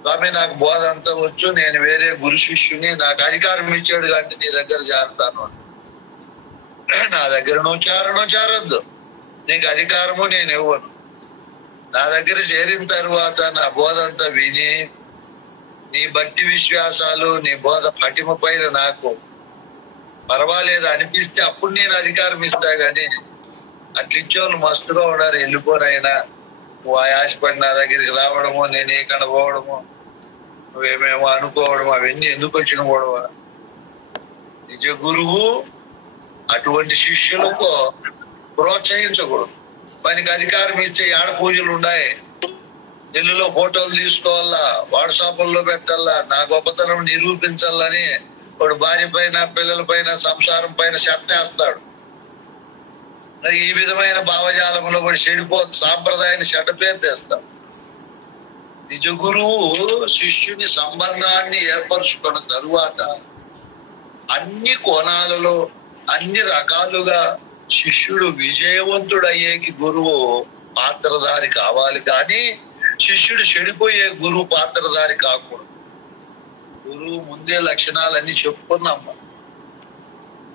స్వామి నాకు బోధ అంతా వచ్చు, నేను వేరే గురు శిష్యుని, నాకు అధికారం ఇచ్చాడు కాబట్టి నీ దగ్గర చేరతాను. నా దగ్గర నువ్వు చేరొద్దు, నీకు అధికారము నేను ఇవ్వను. నా దగ్గర చేరిన తర్వాత నా బోధ అంతా విని నీ భక్తి విశ్వాసాలు, నీ బోధ పటిమ పైన నాకు పర్వాలేదు అనిపిస్తే అప్పుడు నేను అధికారం ఇస్తా. గాని అట్లిచ్చోళ్ళు మస్తుగా ఉన్నారు, వెళ్ళిపోనైనా నువ్వు ఆయాసపడి నా దగ్గరికి రావడము, నేను ఎక్కడ పోవడము, నువ్వేమేమో అనుకోవడం, అవన్నీ ఎందుకు వచ్చిన గొడవ? నిజ గురువు అటువంటి శిష్యులకు ప్రోత్సహించకూడదు. మనకి అధికారం ఇచ్చే ఆడ పూజలు ఉన్నాయి, ఇల్లులో ఫోటోలు తీసుకోవాలా, వాట్సాప్ల్లో పెట్టాలా, నా గొప్పతనం నిరూపించాలని వాడు భార్య పైన, పిల్లల పైన, సంసారం పైన చెత్తేస్తాడు. ఈ విధమైన భావజాలంలో వాడు చెడిపోతు, సాంప్రదాయాన్ని చెడ్డ పేరు తెస్తాడు. నిజ గురువు శిష్యుని సంబంధాన్ని ఏర్పరచుకున్న తరువాత అన్ని కోణాలలో అన్ని రకాలుగా శిష్యుడు విజయవంతుడయ్యేకి గురువు పాత్రధారి కావాలి, కానీ శిష్యుడు చెడిపోయే గురువు పాత్రధారి కాకూడదు. గురువు ముందే లక్షణాలన్నీ చెప్పుకున్నాం.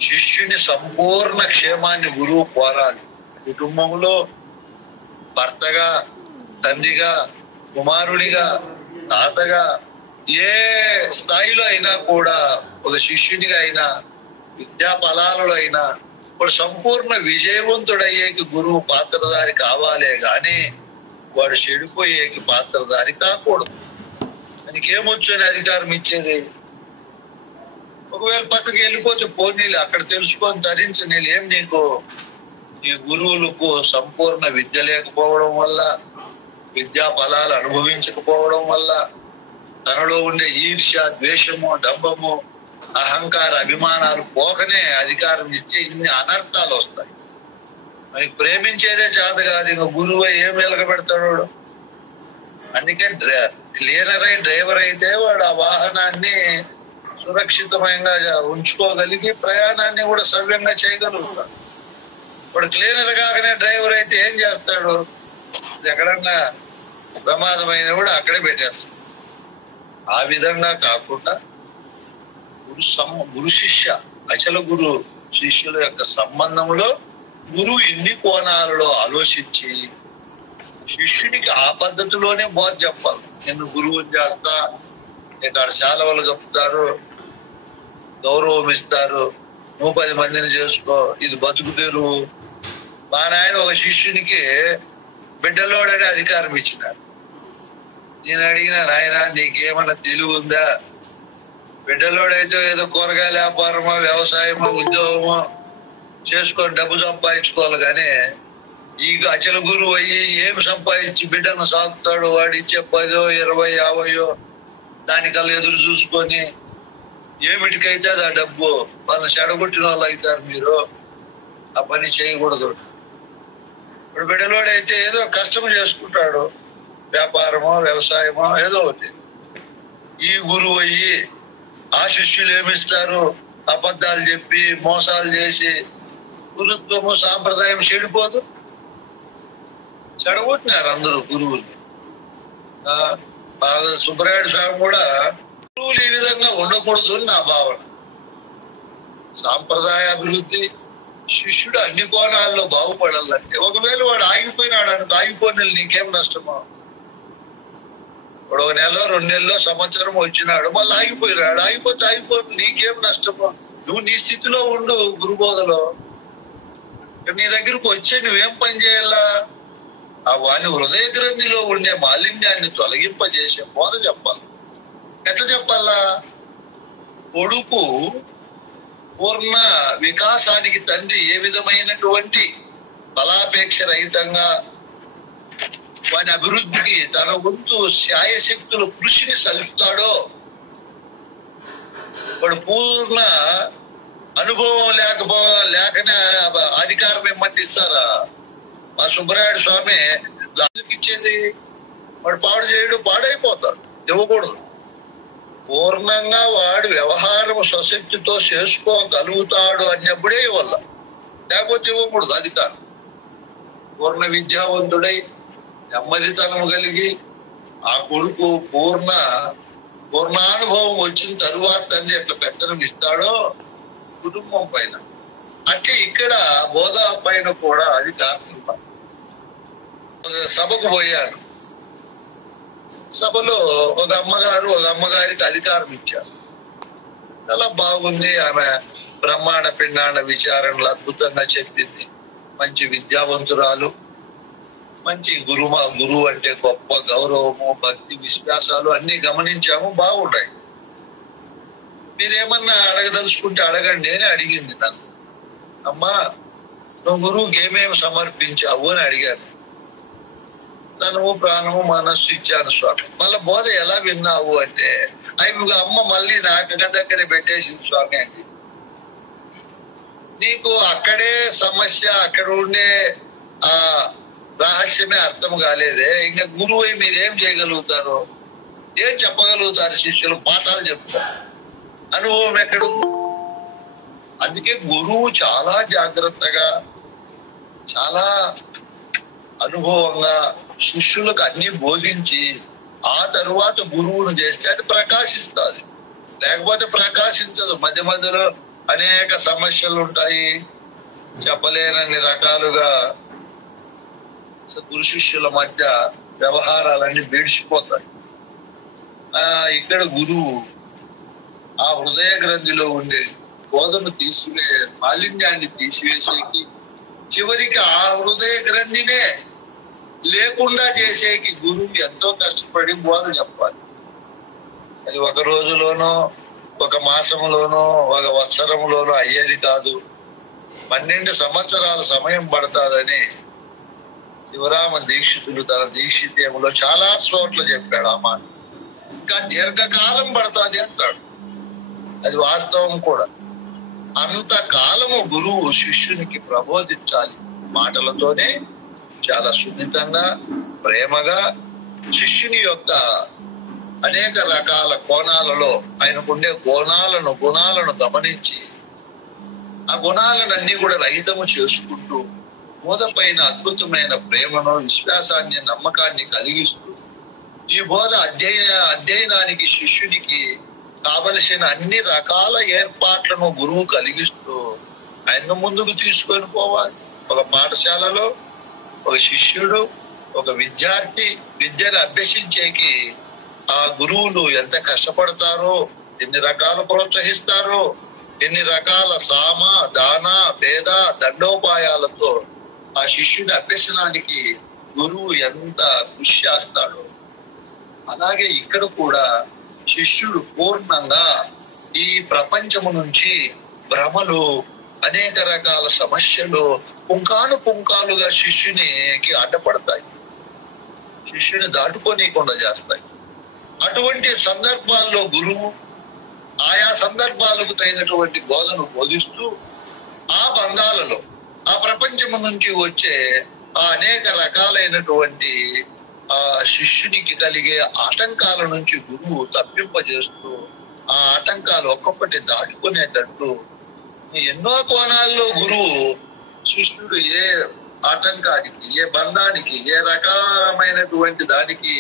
శిష్యుని సంపూర్ణ క్షేమాన్ని గురువు కోరాలి. కుటుంబంలో భర్తగా, తండ్రిగా, కుమారుడిగా, తాతగా, ఏ స్థాయిలో అయినా కూడా ఒక శిష్యునిగా అయినా, విద్యా ఫలాలలో అయినా వాడు సంపూర్ణ విజయవంతుడయ్యేకి గురువు పాత్రధారి కావాలే గాని వాడు చెడిపోయేకి పాత్రధారి కాకూడదు. దానికేమొచ్చు అని అధికారం ఇచ్చేది? ఒకవేళ పక్కకి వెళ్ళిపోతే పోనీళ్ళు, అక్కడ తెలుసుకొని ధరించి నీళ్ళేం నీకు ఈ గురువులకు సంపూర్ణ విద్య లేకపోవడం వల్ల, విద్యా ఫలాలు అనుభవించకపోవడం వల్ల తనలో ఉండే ఈర్ష్య, ద్వేషము, డంబము, అహంకార, అభిమానాలు పోకనే అధికారం ఇస్తే ఇన్ని అనర్థాలు వస్తాయి. మనకి ప్రేమించేదే చేత కాదు, ఇంకా గురువు ఏం వెలగబెడతాడు? అందుకే క్లీనర్ అయి డ్రైవర్ అయితే వాడు ఆ వాహనాన్ని సురక్షితమైన ఉంచుకోగలిగి ప్రయాణాన్ని కూడా సవ్యంగా చేయగలుగుతాడు. వాడు క్లీనర్ కాకనే డ్రైవర్ అయితే ఏం చేస్తాడు? ఎక్కడన్నా ప్రమాదమైన కూడా అక్కడే పెట్టేస్తాడు. ఆ విధంగా కాకుండా గురు శిష్య, అచల గురు శిష్యుల యొక్క సంబంధంలో గురువు ఎన్ని కోణాలలో ఆలోచించి శిష్యునికి ఆ పద్ధతిలోనే బోధ చెప్పాలి. నిన్ను గురువుని చేస్తా, ఇక్కడ శాలవలు కప్పుతారు, గౌరవం ఇస్తారు, నువ్వు 10 మందిని చేసుకో, ఇది బతుకు తెరువు. మా నాయన ఒక శిష్యునికి బిడ్డలోడనే అధికారం ఇచ్చినాడు. నేను అడిగిన, నాయన నీకేమన్నా తెలివి ఉందా? బిడ్డలోడైతే ఏదో కూరగాయల వ్యాపారమో, వ్యవసాయమో, ఉద్యోగమో చేసుకొని డబ్బు సంపాదించుకోవాలి కానీ ఈ అచల గురువు అయ్యి ఏమి సంపాదించి బిడ్డను సాగుతాడు? వాడు ఇచ్చే 10, 20, 50 దానికల్లా ఎదురు చూసుకొని ఏమిటికైతే అది ఆ డబ్బు వాళ్ళని చెడగొట్టిన వాళ్ళు అవుతారు. మీరు ఆ పని చేయకూడదు. ఇప్పుడు బిడ్డలోడైతే ఏదో కష్టం చేసుకుంటాడు, వ్యాపారమో, వ్యవసాయమో ఏదో ఒకటి. ఈ గురువు అయ్యి ఆ శిష్యులు ఏమిస్తారు? అబద్ధాలు చెప్పి మోసాలు చేసి గురుత్వము, సాంప్రదాయం చెడిపోదు. చెడగొట్టినారు అందరూ గురువులు. సుబ్రాయుడు స్వామి కూడా గురువులు ఈ విధంగా ఉండకూడదు అని నా భావన. సాంప్రదాయ అభివృద్ధి, శిష్యుడు అన్ని కోణాల్లో బాగుపడాలంటే ఒకవేళ వాడు ఆగిపోయినాడు అనుకో, ఆగిపోయిన నీకేం నష్టమో? వాడు 1 నెల, 2 నెలల్లో, సంవత్సరం వచ్చినాడు, మళ్ళీ ఆగిపోయినాడు. ఆగిపోతే నీకేం నష్టమో? నువ్వు నీ స్థితిలో ఉండు గురుబోధలో. నీ దగ్గరకు వచ్చే నువ్వేం పని చేయాలా? ఆ వాని హృదయ గ్రంథిలో ఉండే మాలిన్యాన్ని తొలగింపజేసే బోధ చెప్పాలి. ఎట్లా చెప్పాలా? కొడుకు పూర్ణ వికాసానికి తండ్రి ఏ విధమైనటువంటి ఫలాపేక్ష రహితంగా వాని అభివృద్ధికి తన వంతు శాయశక్తులు కృషిని సలుపుతాడో వాడు పూర్ణ అనుభవం లేకనే అధికారం ఏమంటే ఇస్తారా? మా సుబ్రాయుడు స్వామి ఇచ్చేది వాడు పాడు చేయడు, పాడైపోతాడు, ఇవ్వకూడదు. పూర్ణంగా వాడు వ్యవహారం స్వశక్తితో చేసుకోగలుగుతాడు అన్నప్పుడే ఇవ్వాల, లేకపోతే ఇవ్వకూడదు అధికారం. పూర్ణ విద్యావంతుడై నెమ్మదితనము కలిగి ఆ కొడుకు పూర్ణానుభవం వచ్చిన తరువాత తండ్రి ఎట్లా పెత్తనం ఇస్తాడో కుటుంబం పైన, అంటే ఇక్కడ బోధ పైన కూడా అధికారం ఇవ్వాలి. సభకు పోయాను. సభలో ఒక అమ్మగారికి అధికారం ఇచ్చారు. చాలా బాగుంది. ఆమె బ్రహ్మాండ పిండాండ విచారణలు అద్భుతంగా చెప్పింది. మంచి విద్యావంతురాలు, మంచి గురువు అంటే గొప్ప గౌరవము, భక్తి, విశ్వాసాలు అన్ని గమనించాము, బాగున్నాయి. మీరేమన్నా అడగదలుచుకుంటే అడగండి అని అడిగింది నన్ను. అమ్మా, నువ్వు గురువుకి ఏమేమి సమర్పించావు అని అడిగాను. తనము, ప్రాణము, మనస్సు ఇచ్చాను స్వామి. మళ్ళీ బోధ ఎలా విన్నావు అంటే, అమ్మ మళ్ళీ నాకు దగ్గర పెట్టేసింది స్వామి అండి. నీకు అక్కడే సమస్య, అక్కడ ఉండే ఆ రహస్యమే అర్థం కాలేదే. ఇంకా గురువు అయి మీరేం చేయగలుగుతారు? ఏం చెప్పగలుగుతారు? శిష్యులు పాఠాలు చెప్తారు, అనుభవం ఎక్కడుంది? అందుకే గురువు చాలా జాగ్రత్తగా, చాలా అనుభవంగా శిష్యులకు అన్ని బోధించి ఆ తరువాత గురువును చేస్తే అది ప్రకాశిస్తుంది. లేకపోతే ప్రకాశించదు. మధ్య మధ్యలో అనేక సమస్యలు ఉంటాయి, చెప్పలేనన్ని రకాలుగా గురు శిష్యుల మధ్య వ్యవహారాలన్నీ బీడ్చిపోతాయి. ఇక్కడ గురువు ఆ హృదయ గ్రంథిలో ఉండే బోధను మాలిన్యాన్ని తీసివేసేకి, చివరికి ఆ హృదయ గ్రంథినే లేకుండా చేసేకి గురువు ఎంతో కష్టపడి బోధ చెప్పాలి. అది ఒక రోజులోనో, ఒక మాసంలోనో, ఒక వత్సరంలోనో అయ్యేది కాదు. 12 సంవత్సరాల సమయం పడతాదని శివరామ దీక్షితులు తన దీక్షిత్యంలో చాలా చోట్ల చెప్పాడు ఆ మాట. ఇంకా దీర్ఘకాలం పడతాది అంటాడు. అది వాస్తవం కూడా. అంతకాలము గురువు శిష్యునికి ప్రబోధించాలి. మాటలతోనే చాలా సున్నితంగా, ప్రేమగా శిష్యుని యొక్క అనేక రకాల కోణాలలో ఆయనకుండే గుణాలను గమనించి ఆ గుణాలన్నీ కూడా రహితము చేసుకుంటూ బోధ పైన అద్భుతమైన ప్రేమను, విశ్వాసాన్ని, నమ్మకాన్ని కలిగిస్తూ ఈ బోధ అధ్యయనానికి శిష్యునికి కావలసిన అన్ని రకాల ఏర్పాట్లను గురువు కలిగిస్తూ ఆయన ముందుకు తీసుకొని పోవాలి. ఒక పాఠశాలలో ఒక శిష్యుడు, ఒక విద్యార్థి విద్యను అభ్యసించేకి ఆ గురువులు ఎంత కష్టపడతారో, ఎన్ని రకాల ప్రోత్సహిస్తారో, ఎన్ని రకాల సామ, దాన, భేద, దండోపాయాలతో ఆ శిష్యుని అభ్యసనానికి గురువు ఎంత కృషి చేస్తాడో, అలాగే ఇక్కడ కూడా శిష్యుడు పూర్ణంగా ఈ ప్రపంచము నుంచి భ్రమలు, అనేక రకాల సమస్యలు పుంకాలుగా శిష్యునికి అడ్డపడతాయి, శిష్యుని దాటుకోనీయకుండా చేస్తాయి. అటువంటి సందర్భాల్లో గురువు ఆయా సందర్భాలకు తగినటువంటి బోధను బోధిస్తూ ఆ బంధాలలో ఆ ప్రపంచము నుంచి వచ్చే ఆ అనేక రకాలైనటువంటి ఆ శిష్యునికి కలిగే ఆటంకాల నుంచి గురువు తప్పింపజేస్తూ ఆ ఆటంకాలు ఒక్కొక్కటి దాటుకునేటట్టు ఎన్నో కోణాల్లో గురువు శిష్యుడు ఏ ఆటంకానికి, ఏ బంధానికి, ఏ రకమైనటువంటి దానికి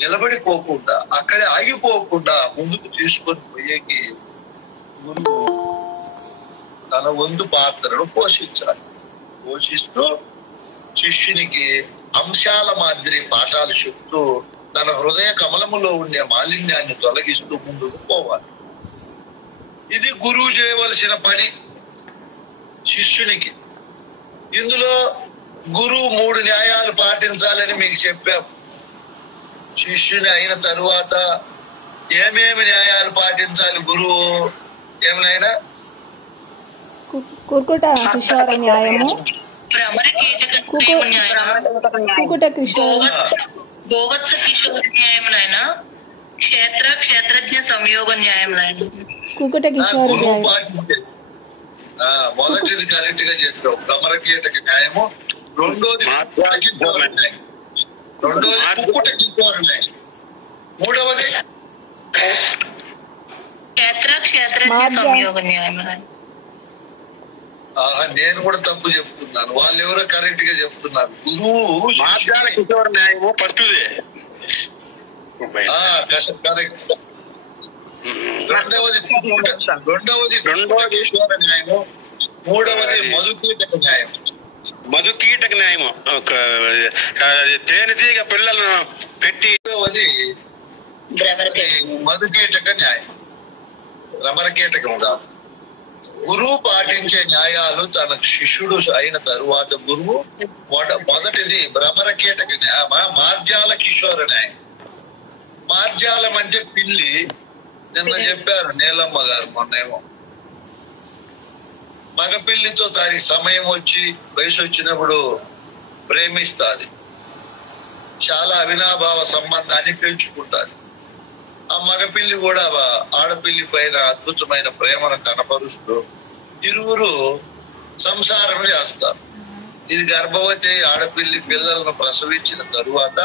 నిలబడిపోకుండా, అక్కడే ఆగిపోకుండా ముందుకు తీసుకొని పోయేకి గురువు తన వంతు పాత్రను పోషిస్తూ శిష్యునికి అంశాల మాదిరి పాఠాలు చెప్తూ తన హృదయ కమలములో ఉండే మాలిన్యాన్ని తొలగిస్తూ ముందుకు పోవాలి. ఇది గురువు చేయవలసిన పని శిష్యునికి. ఇందులో గురువు 3 న్యాయాలు పాటించాలని మీకు చెప్పాం. శిష్యుని అయిన తరువాత ఏమేమి న్యాయాలు పాటించాలి గురువు? ఏమైనా కుకుట కిషోర న్యాయము, కుకుట కిషోర, గోవత్స కిషోర న్యాయం నాయన, క్షేత్రజ్ఞ సంయోగ న్యాయం నాయన. కుకుట కిషోర న్యాయం మొదటిది కరెక్ట్ గా చెప్పావు, భ్రమరకీటక న్యాయము. రెండోది కుక్కుట కిషోర న్యాయం. మూడవది క్షేత్రజ్ఞ సంయోగ న్యాయం. నేను కూడా తప్పు చెప్తున్నాను, వాళ్ళు ఎవరో కరెక్ట్ గా చెప్తున్నారు. గురువు మార్జాల కిషోర న్యాయము ఫస్ట్ది, కరెక్ట్. రెండవది కిషోర న్యాయము. మూడవది మధుకీటక న్యాయము, తేనెతీగ పిల్లలను పెట్టి. మధుకీటక న్యాయం, భ్రమరకీటకం కాదు. గురువు పాటించే న్యాయాలు తన శిష్యుడు అయిన తరువాత గురువు మొదటిది భ్రమరకీటక న్యాయం, మార్జాల కిషోర న్యాయం. మార్జాలం అంటే పిల్లి. నిన్న చెప్పారు నీలమ్మ గారు మొన్నేమో. మగ పిల్లితో దానికి సమయం వచ్చి వయసు వచ్చినప్పుడు ప్రేమిస్తాది, చాలా అవినాభావ సంబంధాన్ని పెంచుకుంటాది. ఆ మగపిల్లి కూడా ఆడపిల్లి పైన అద్భుతమైన ప్రేమను కనపరుస్తూ ఇరువురు సంసారం చేస్తారు. ఇది గర్భవతి ఆడపిల్లి పిల్లలను ప్రసవించిన తరువాత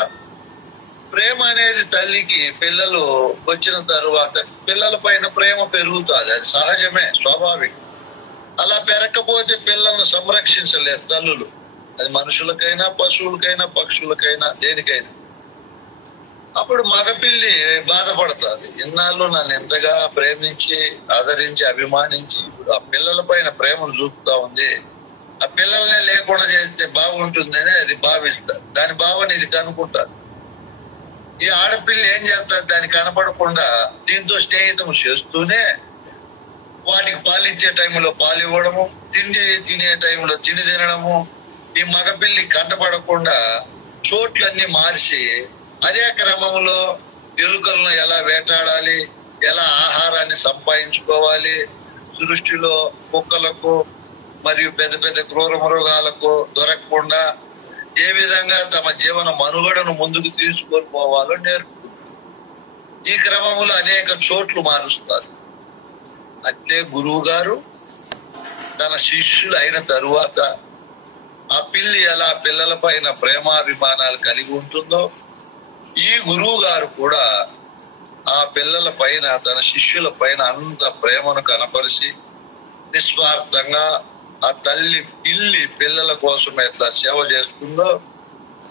ప్రేమ అనేది తల్లికి పిల్లలు వచ్చిన తరువాత పిల్లల పైన ప్రేమ పెరుగుతుంది. అది సహజమే, స్వాభావికం. అలా పెరగకపోతే పిల్లలను సంరక్షించలేరు తల్లులు. అది మనుషులకైనా, పశువులకైనా, పక్షులకైనా, దేనికైనా. అప్పుడు మగపిల్లి బాధపడుతుంది. ఇన్నాళ్ళు నన్ను ఎంతగా ప్రేమించి ఆదరించి అభిమానించి ఇప్పుడు ఆ పిల్లల పైన ప్రేమను చూపుతా ఉంది, ఆ పిల్లల్నే లేకుండా చేస్తే బాగుంటుందని అది భావిస్తారు. దాని భావన ఇది కనుక్కుంటారు. ఈ ఆడపిల్ల ఏం చేస్తారు, దానికి కనపడకుండా దీంతో స్నేహితం చేస్తూనే వాటికి పాలిచ్చే టైంలో పాలు ఇవ్వడము, తిండి తినే టైంలో తిండి తినడము, ఈ మగపిల్లి కంటపడకుండా చోట్లన్నీ మార్చి అదే క్రమంలో ఎలుకలను ఎలా వేటాడాలి, ఎలా ఆహారాన్ని సంపాదించుకోవాలి, సృష్టిలో కుక్కలకు మరియు పెద్ద పెద్ద క్రూర మృగాలకు దొరకకుండా ఏ విధంగా తమ జీవన మనుగడను ముందుకు తీసుకొని పోవాలో నేర్పుతుంది. ఈ క్రమంలో అనేక చోట్లు మారుస్తారు. అంటే గురువు గారు తన శిష్యులు అయిన తరువాత ఆ పిల్లి ఎలా పిల్లల పైన ప్రేమాభిమానాలు కలిగి ఉంటుందో, ఈ గురువు గారు కూడా ఆ పిల్లల పైన తన శిష్యుల పైన అంత ప్రేమను కనపరిచి నిస్వార్థంగా ఆ తల్లి పిల్లి పిల్లల కోసం ఎట్లా సేవ చేస్తుందో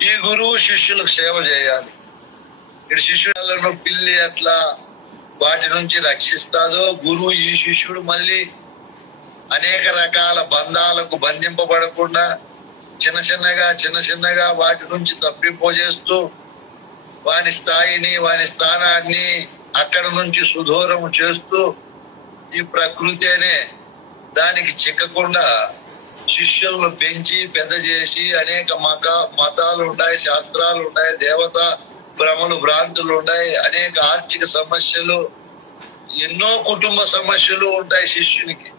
ఈ గురువు శిష్యులకు సేవ చేయాలి. ఇక్కడ శిష్యులను పిల్లి ఎట్లా వాటి నుంచి రక్షిస్తాదో, గురువు ఈ శిష్యుడు మళ్ళీ అనేక రకాల బంధాలకు బంధింపబడకుండా చిన్న చిన్నగా వాటి నుంచి తప్పింపజేస్తూ వాని స్థాయిని వాని స్థానాన్ని అక్కడ నుంచి సుదూరం చేస్తూ ఈ ప్రకృతి అనే దానికి చిక్కకుండా శిష్యులను పెంచి పెద్ద చేసి అనేక మతాలు ఉన్నాయి, శాస్త్రాలు ఉన్నాయి, దేవత భ్రమలు భ్రాంతులు ఉన్నాయి, అనేక ఆర్థిక సమస్యలు, ఎన్నో కుటుంబ సమస్యలు ఉంటాయి శిష్యునికి.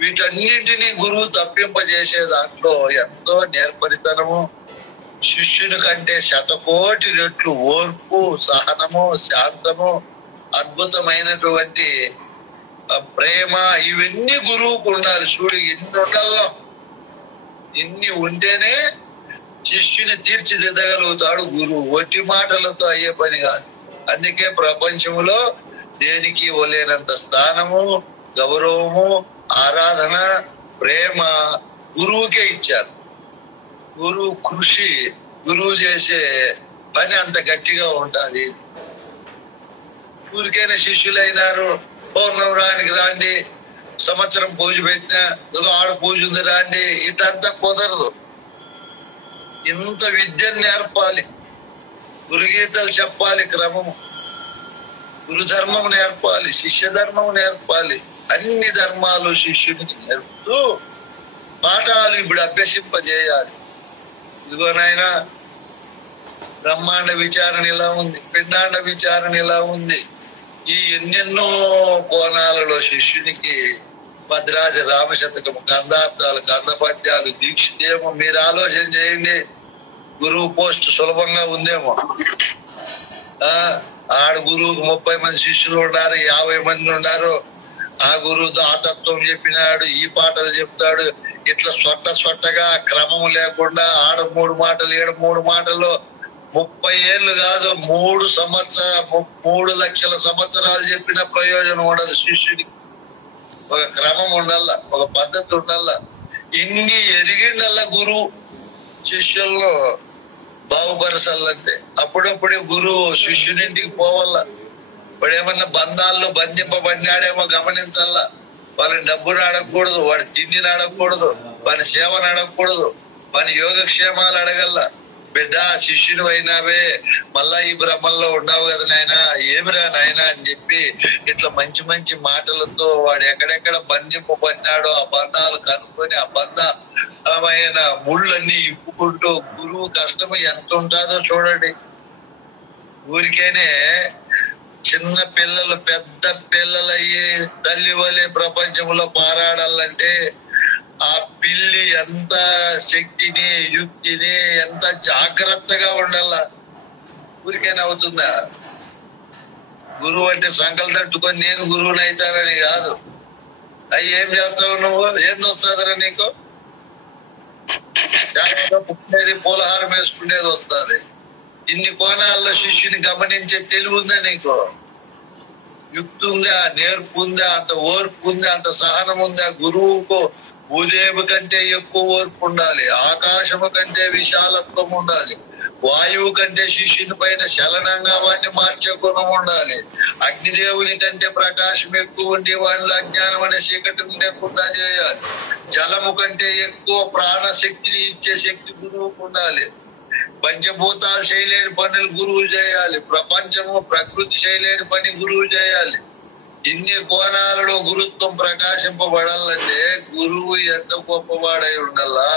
వీటన్నింటినీ గురువు తప్పింపజేసే దాంట్లో ఎంతో నేర్పరితనము, శిష్యుని కంటే శతకోటి రెట్లు ఓర్పు, సహనము, శాంతము, అద్భుతమైనటువంటి ప్రేమ, ఇవన్నీ గురువుకు ఉండాలి. చూడు ఇన్ని ఉంటేనే శిష్యుని తీర్చిదిద్దగలుగుతాడు గురువు. ఒట్టి మాటలతో అయ్యే పని కాదు. అందుకే ప్రపంచంలో దేనికి ఒలేనంత స్థానము, గౌరవము, ఆరాధన, ప్రేమ గురువుకే ఇచ్చారు. గురువు కృషి, గురువు చేసే పని అంత గట్టిగా ఉంటుంది. ఊరికైనా శిష్యులైనారు, పౌర్ణమిరానికి రాండి, సంవత్సరం పూజ పెట్టినా ఆడ పూజ ఉంది రాండి, ఇటంతా కుదరదు. ఇంత విద్యను నేర్పాలి, గురుగీతలు చెప్పాలి, క్రమము, గురుధర్మం నేర్పాలి, శిష్య ధర్మం నేర్పాలి. అన్ని ధర్మాలు శిష్యునికి నేర్పుతూ పాఠాలు ఇప్పుడు అభ్యసింపజేయాలి. ఇదిగో నాయన, బ్రహ్మాండ విచారణ ఇలా ఉంది, పిండాండ విచారణ ఇలా ఉంది. ఈ ఎన్నెన్నో కోణాలలో శిష్యునికి భద్రాది రామశతకము, కందార్థాలు, కందపద్యాలు, దీక్షితేమో మీరు ఆలోచన చేయండి. గురువు పోస్ట్ సులభంగా ఉందేమో. ఆడ గురువుకు 30 మంది శిష్యులు ఉన్నారు, 50 మంది ఉన్నారు. ఆ గురువుతో ఆ తత్వం చెప్పినాడు, ఈ పాటలు చెప్తాడు. ఇట్లా సొట్టగా క్రమం లేకుండా ఆడ 3 మాటలు, 7 3 మాటలు 30 ఏళ్ళు కాదు, 3 లక్షల సంవత్సరాలు చెప్పిన ప్రయోజనం ఉండదు. శిష్యుడికి ఒక క్రమం ఉండాల, ఒక పద్ధతి ఉండాల. ఇన్ని ఎరిగిండల్లా గురువు శిష్యుల్లో బాగుపరచాలంటే. అప్పుడప్పుడే గురువు శిష్యునింటికి పోవాల. వాడు ఏమన్నా బంధాల్లో బంధింపబడినాడేమో గమనించాలా. వాని డబ్బును అడగకూడదు, వాడి తిండిని అడగకూడదు, వాని సేవను అడగకూడదు, వాని యోగక్షేమాలు అడగల్లా. బిడ్డ శిష్యుడు అయినావే, మళ్ళా ఈ బ్రహ్మల్లో ఉన్నావు కదా నాయన, ఏమిరా నాయన అని చెప్పి ఇట్లా మంచి మంచి మాటలతో వాడు ఎక్కడెక్కడ బంధింపబడినాడో ఆ బంధాలు కనుక్కొని ఆ బంధమైన ముళ్ళన్నీ ఇప్పుకుంటూ గురువు కష్టం ఎంత ఉంటుందో చూడండి. ఊరికేనే చిన్న పిల్లలు పెద్ద పిల్లలయ్యి తల్లి వలె ప్రపంచంలో పారాడాలంటే ఆ పిల్లి ఎంత శక్తిని, యుక్తిని, ఎంత జాగ్రత్తగా ఉండాల. ఊరికైనా అవుతుందా? గురువు అంటే సంకలు తట్టుకొని నేను గురువుని అవుతానని కాదు. అవి ఏం చేస్తావు నువ్వు? ఏం వస్తుందిరా నీకు? చాలా పుట్టినది పూలహారం వేసుకునేది వస్తుంది. ఇన్ని కోణాల్లో శిష్యుని గమనించే తెలివి ఉందా నీకు? యుక్తి ఉందా, నేర్పు ఉందా, అంత ఓర్పు ఉందా, అంత సహనం ఉందా? గురువుకు భూదేవి కంటే ఎక్కువ ఓర్పు ఉండాలి, ఆకాశము కంటే విశాలత్వం ఉండాలి, వాయువు కంటే శిష్యుని పైన చలనంగా వాడిని మార్చే గుణం ఉండాలి, అగ్నిదేవుని కంటే ప్రకాశం ఎక్కువ ఉండి వాడిలో అజ్ఞానం అనే చీకటిని లేకుండా చేయాలి, జలము కంటే ఎక్కువ ప్రాణశక్తిని ఇచ్చే శక్తి గురువుకు ఉండాలి, పంచభూతాలు చేయలేని పనులు గురువు చేయాలి, ప్రపంచము ప్రకృతి చేయలేని పని గురువు చేయాలి. ఇన్ని కోణాలలో గురుత్వం ప్రకాశింపబడాలంటే గురువు ఎంత గొప్పవాడై ఉండాలా,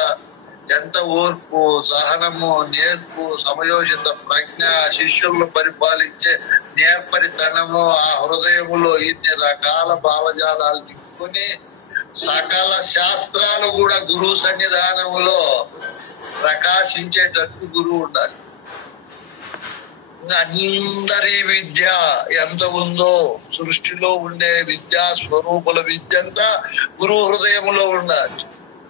ఎంత ఓర్పు, సహనము, నేర్పు, సమయోచిత ప్రజ్ఞ, శిష్యులను పరిపాలించే నేర్పరితనము, ఆ హృదయములో ఇన్ని రకాల భావజాలాలు నింపుకొని సకల శాస్త్రాలు కూడా గురువు సన్నిధానములో ప్రకాశించేటట్టు గురువు ఉండాలి. అందరి విద్య ఎంత ఉందో, సృష్టిలో ఉండే విద్యా స్వరూపుల విద్య అంతా గురువు హృదయములో ఉండాలి.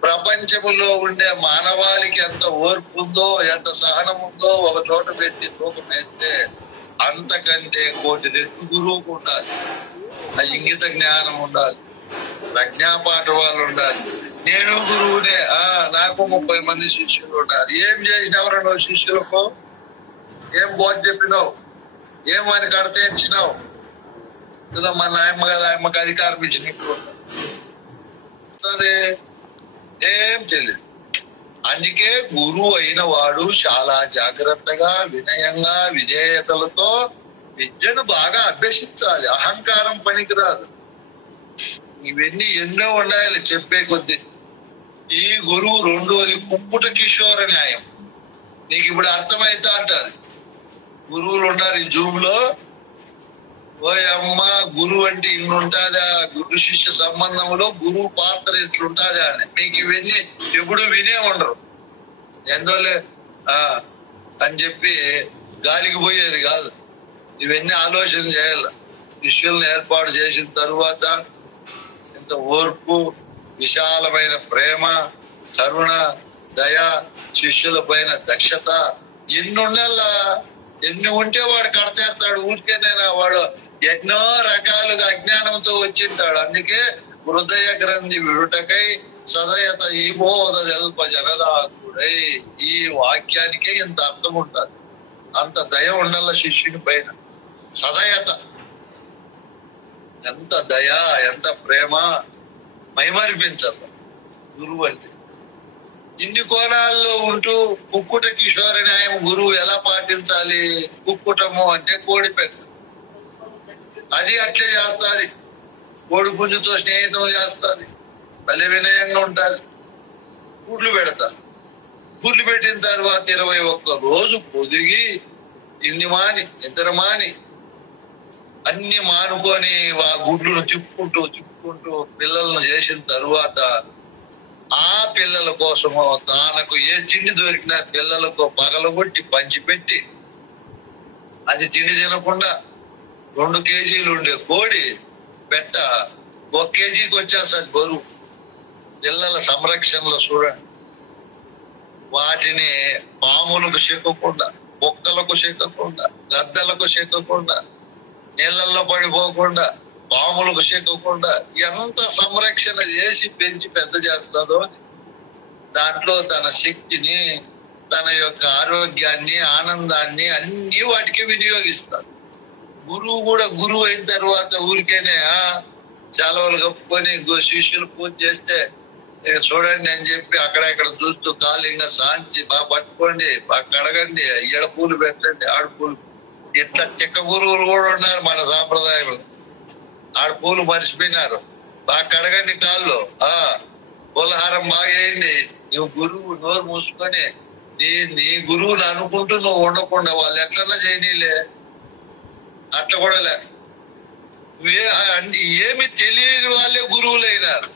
ప్రపంచములో ఉండే మానవాళికి ఎంత ఓర్పు ఉందో, ఎంత సహనం ఉందో ఒక చోట పెట్టి తూకం వేస్తే అంతకంటే కోటి రెట్లు గురువుకు ఉండాలి. ఆ ఇంగిత జ్ఞానం ఉండాలి, ప్రజ్ఞాపాఠ వాళ్ళు ఉండాలి. నేను గురువునే, నాకు 30 మంది శిష్యులు ఉండాలి. ఏం చేసినవరా నువ్వు శిష్యులకు? ఏం బోధ చెప్పినావు? ఏం వాని కడతేర్చినావు? మన నాయమ్మ కదా, ఆయమ్మకి అధికారం ఇచ్చినట్టు ఏం తెలియదు. అందుకే గురువు అయిన వాడు చాలా జాగ్రత్తగా, వినయంగా, విధేయతలతో విద్యను బాగా అభ్యసించాలి. అహంకారం పనికిరాదు. ఇవన్నీ ఎన్నో ఉండాలి చెప్పే కొద్ది. ఈ గురువు రెండోది కుక్కుట కిషోర న్యాయం. నీకు ఇప్పుడు అర్థమైతా అంటారు. గురువులు ఉన్నారు ఈ జూమ్ లో. ఓయమ్మ, గురువు అంటే ఇన్ని ఉంటాదా, గురు శిష్య సంబంధంలో గురువు పాత్ర ఇట్లుంటాదా అని మీకు ఇవన్నీ ఎప్పుడు వినే ఉండరు. ఎందువల్లే అని చెప్పి గాలికి పోయేది కాదు. ఇవన్నీ ఆలోచన చేయాలి. శిష్యులను ఏర్పాటు చేసిన తరువాత ఇంత ఓర్పు, విశాలమైన ప్రేమ, కరుణ, దయ, శిష్యుల పైన దక్షత ఎన్ని ఉండాలా. ఎన్ని ఉంటే వాడు కడతేస్తాడు. ఊరికేనైనా వాడు ఎన్నో రకాలుగా అజ్ఞానంతో వచ్చింటాడు. అందుకే హృదయ గ్రంథి విడుటకై సదయత ఈ బోధ జల్ప జగదాకుడై. ఈ వాక్యానికే ఇంత అర్థం ఉంటుంది. అంత దయ ఉండాల శిష్యుని పైన. సదయత, ఎంత దయ, ఎంత ప్రేమ, మైమరిపించాలి గురువు అంటే. ఇన్ని కోణాల్లో ఉంటూ కుక్కుట కిషోర న్యాయం గురువు ఎలా పాటించాలి? కుక్కుటము అంటే కోడిపెట్ట, అది అట్లే చేస్తుంది. కోడి పుంజుతో స్నేహితం చేస్తుంది, భలే వినయంగా ఉంటుంది. గుడ్లు పెడతారు. గుడ్లు పెట్టిన తర్వాత 21 రోజు పొదిగి ఇన్ని మాని నిద్ర మాని అన్ని మానుకొని ఆ గుడ్లను తిప్పుకుంటూ పిల్లలను చేసిన తరువాత ఆ పిల్లల కోసము తనకు ఏ తిండి దొరికినా పిల్లలకు పగలగొట్టి పంచిపెట్టి, అది తిండి తినకుండా 2 కేజీలు ఉండే కోడి పెట్ట 1 కేజీకి వచ్చేసరి బరువు. పిల్లల సంరక్షణలో చూడండి. వాటిని పాములకు చెక్కకుండా, కుక్కలకు చెక్కకుండా, గద్దలకు చెక్కకుండా, నీళ్ళల్లో పడిపోకుండా, పాములకు చెక్కకుండా ఎంత సంరక్షణ చేసి పెంచి పెద్ద చేస్తుందో దాంట్లో తన శక్తిని, తన యొక్క ఆరోగ్యాన్ని, ఆనందాన్ని అన్ని వాటికి వినియోగిస్తారు. గురువు కూడా గురువు అయిన తర్వాత ఊరికేనే సెలవులు కప్పుకొని శిష్యులు పూజ చేస్తే చూడండి అని చెప్పి అక్కడెక్కడ చూస్తూ కాలింగా సాంచి బాగా పట్టుకోండి, బాగా కడగండి, ఈడ పూలు పెట్టండి, ఆడ పూలు, ఇట్లా చెక్క గురువులు కూడా ఉన్నారు మన సాంప్రదాయంలో. ఆడ పూలు మర్చిపోయినారు. బాగా కడగండి కాళ్ళు, పూలహారం బాగా వేయండి. నువ్వు గురువు నోరు మూసుకొని నీ గురువుని అనుకుంటూ నువ్వు ఉండకుండా వాళ్ళు ఎట్లన్నా చేయనీలే. అట్లా కూడా లే. ఏమి తెలియని వాళ్ళే గురువులు అయినారు.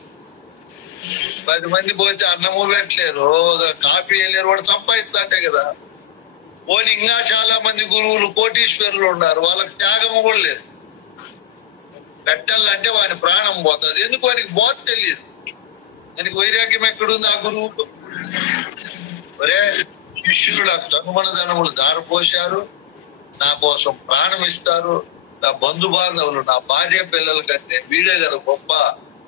10 మంది పోతే అన్నము పెట్టలేరు, కాఫీ వెళ్ళారు, వాడు సంపాదిస్తాంటే కదా. పోనీ ఇంకా చాలా మంది గురువులు కోటీశ్వరులు ఉన్నారు, వాళ్ళకి త్యాగము కూడా లేదు. పెట్టాలంటే వాని ప్రాణం పోతుంది. ఎందుకు? వానికి బోధ తెలియదు. దానికి వైరాగ్యం ఎక్కడుంది ఆ గురువుకు? ఒరే శిష్యులు నాకు తనుమనధనములు దారిపోశారు, నా కోసం ప్రాణం ఇస్తారు, నా బంధు బాంధవులు, నా భార్య పిల్లల కంటే వీడే కదా గొప్ప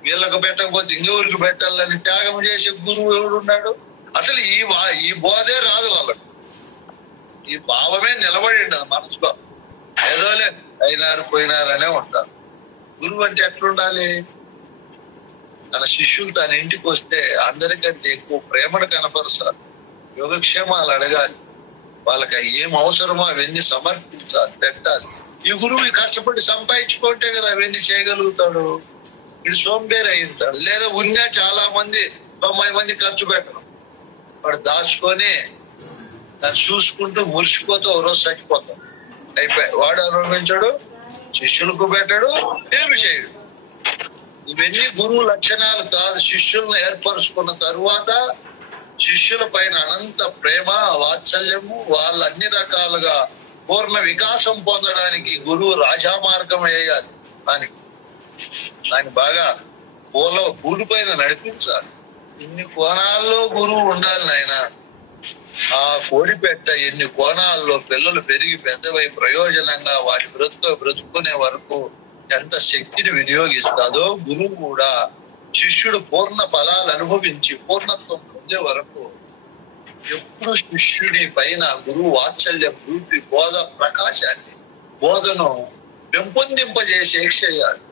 వీళ్ళకు పెట్టకపోతే ఇంకెవరికి పెట్టాలని త్యాగం చేసే గురువు ఎవడున్నాడు? అసలు ఈ బోధే రాదు వాళ్ళకు. ఈ భావమే నిలబడి ఉండదు మనసులో. ఏదోలే అయినారు పోయినారనే ఉంటారు. గురువు అంటే ఎట్లుండాలి? తన శిష్యులు తన ఇంటికి వస్తే అందరికంటే ఎక్కువ ప్రేమను కనపరచాలి, యోగక్షేమాలు అడగాలి, వాళ్ళకి ఏం అవసరమో అవన్నీ సమర్పించాలి, పెట్టాలి. ఈ గురువు కష్టపడి సంపాదించుకుంటే కదా అవన్నీ చేయగలుగుతాడు. వీడు సోంబేరి అయి ఉంటాడు. లేదా ఉన్నా చాలా మంది 90 మంది ఖర్చు పెట్టడం, వాడు దాచుకొని దాన్ని చూసుకుంటూ మురిసిపోతూ ఒక రోజు చచ్చిపోతాం. అయిపోయి వాడు అనుభవించాడు, శిష్యులకు పెట్టాడు, ఏమి చేయడు. ఇవన్నీ గురువు లక్షణాలు కాదు. శిష్యులను ఏర్పరుచుకున్న తరువాత శిష్యుల పైన అనంత ప్రేమ, వాత్సల్యము, వాళ్ళు అన్ని రకాలుగా పూర్ణ వికాసం పొందడానికి గురువు రాజామార్గం వేయాలి. దాన్ని బాగా పూలు పైన నడిపించాలి. ఇన్ని కోణాల్లో గురువు ఉండాలి నాయన. ఆ కోడిపెట్ట ఎన్ని కోణాల్లో పిల్లలు పెరిగి పెద్దవై ప్రయోజనంగా వాటి బ్రతుకునే వరకు ఎంత శక్తిని వినియోగిస్తాదో గురువు కూడా శిష్యుడు పూర్ణ ఫలాలు అనుభవించి పూర్ణత్వం పొందే వరకు ఎప్పుడు శిష్యుడి పైన గురువు వాత్సల్యం రూపి బోధ ప్రకాశాన్ని, బోధను పెంపొందింపజేసే చేయాలి.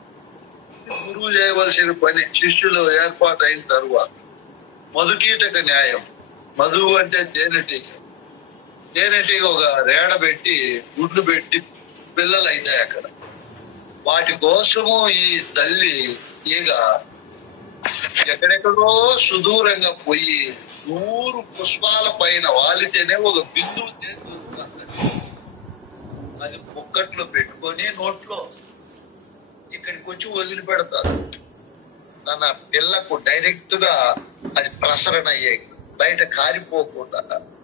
గురువు చేయవలసిన పని. శిష్యులు ఏర్పాటు అయిన తరువాత మధుకీటక న్యాయం. మధువు అంటే తేనెటీగ. తేనెటీగ ఒక రేడ పెట్టి గుడ్లు పెట్టి పిల్లలు అవుతాయి అక్కడ. వాటి కోసము ఈ తల్లి ఈగ ఎక్కడెక్కడో సుదూరంగా పోయి నూరు పుష్పాల పైన వాలితేనే ఒక బిందువు దొరుకుతుంది. అది పుక్కట్లో పెట్టుకొని నోట్లో ఇక్కడికి వచ్చి వదిలిపెడతారు. తన పిల్లకు డైరెక్ట్ గా అది ప్రసరణ అయ్యే, బయట కారిపోకుండా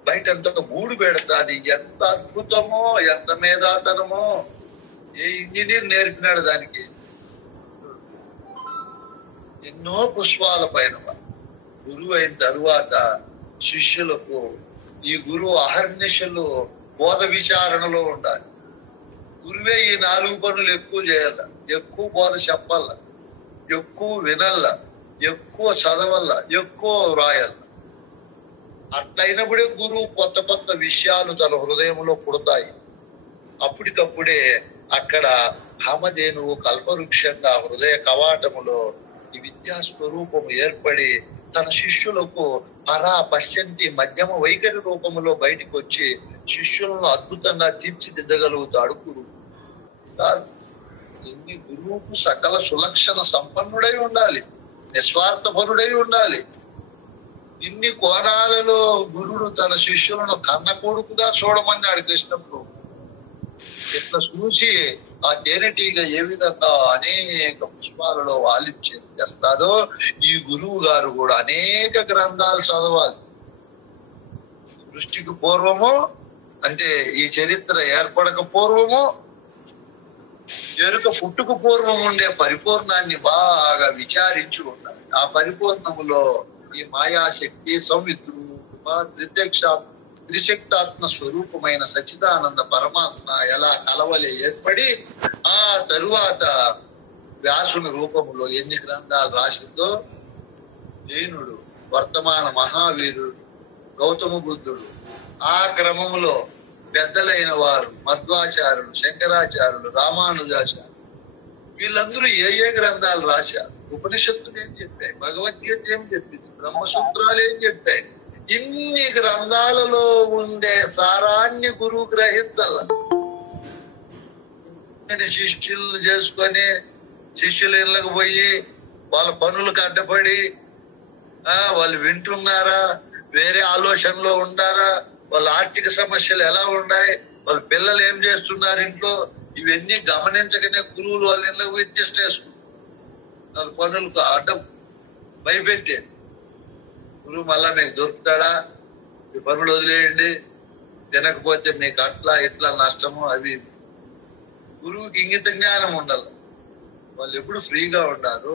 బయట అంత గూడు పెడతాది. ఎంత అద్భుతమో, ఎంత మేధాతనమో! ఏ ఇంజనీర్ నేర్పినాడు దానికి? ఎన్నో పుష్పాల పైన గురువు అయిన తరువాత శిష్యులకు ఈ గురువు అహర్నిశలు బోధ విచారణలో ఉండాలి. గురువే ఈ 4 పనులు ఎక్కువ చేయాల. ఎక్కువ బోధ చెప్పాల, ఎక్కువ వినల్ల, ఎక్కువ చదవల్ల, ఎక్కువ రాయాల. అట్లయినప్పుడే గురువు కొత్త కొత్త విషయాలు తన హృదయంలో పుడతాయి. అప్పటికప్పుడే అక్కడ కామధేనువు కల్పవృక్షంగా హృదయ కవాటములో ఈ విద్యా స్వరూపము ఏర్పడి తన శిష్యులకు పశ్చంతి మధ్యమ వైఖరి రూపంలో బయటికి వచ్చి శిష్యులను అద్భుతంగా తీర్చిదిద్దగలుగుతాడు గురువు. ఇన్ని గురువుకు సకల సులక్షణ సంపన్నుడై ఉండాలి, నిస్వార్థపరుడై ఉండాలి. ఇన్ని కోణాలలో గురుడు తన శిష్యులను కన్న కొడుకుగా చూడమన్నాడు కృష్ణుడు. ఇట్లా చూసి ఆ తేనెటీగ ఏ విధంగా అనేక పుష్పాలలో వాలించేస్తాదో ఈ గురువు గారు కూడా అనేక గ్రంథాలు చదవాలి. సృష్టికి పూర్వము అంటే ఈ చరిత్ర ఏర్పడక పూర్వము, ఎరుక పుట్టుకు పూర్వం ఉండే పరిపూర్ణాన్ని బాగా విచారించి ఉండాలి. ఆ పరిపూర్ణములో ఈ మాయాశక్తి, సౌమిత్రుడు, త్రిశక్తాత్మ స్వరూపమైన సచ్చిదానంద పరమాత్మ ఎలా కలవలే ఏర్పడి ఆ తరువాత వ్యాసుని రూపంలో ఎన్ని గ్రంథాలు రాసిందో జైనుడు, వర్తమాన మహావీరుడు, గౌతమ బుద్ధుడు, ఆ క్రమంలో పెద్దలైన వారు మధ్వాచార్యులు, శంకరాచార్యులు, రామానుజాచార్యులు, వీళ్ళందరూ ఏ గ్రంథాలు రాశారు? ఉపనిషత్తులు ఏం చెప్పాయి? భగవద్గీత ఏం చెప్పింది? బ్రహ్మసూత్రాలు ఏం చెప్పాయి? ఇన్ని గ్రంథాలలో ఉండే సారాన్ని గురువు గ్రహించాల. శిష్యులను చేసుకొని శిష్యుల ఇళ్ళకు పోయి వాళ్ళ పనులకు అడ్డపడి వాళ్ళు వింటున్నారా, వేరే ఆలోచనలో ఉండారా, వాళ్ళ ఆర్థిక సమస్యలు ఎలా ఉన్నాయి, వాళ్ళ పిల్లలు ఏం చేస్తున్నారు ఇంట్లో, ఇవన్నీ గమనించకనే గురువులు వాళ్ళ ఇళ్ళకు పోయి చేసుకుంటారు. వాళ్ళ పనులకు అడ్డం భయపెట్టేది. గురువు మళ్ళా మీకు దొరుకుతాడా, మీ పనులు వదిలేయండి, తినకపోతే మీకు అట్లా ఇట్లా నష్టము అవి. గురువుకి ఇంగిత జ్ఞానం ఉండాలి. వాళ్ళు ఎప్పుడు ఫ్రీగా ఉండారు,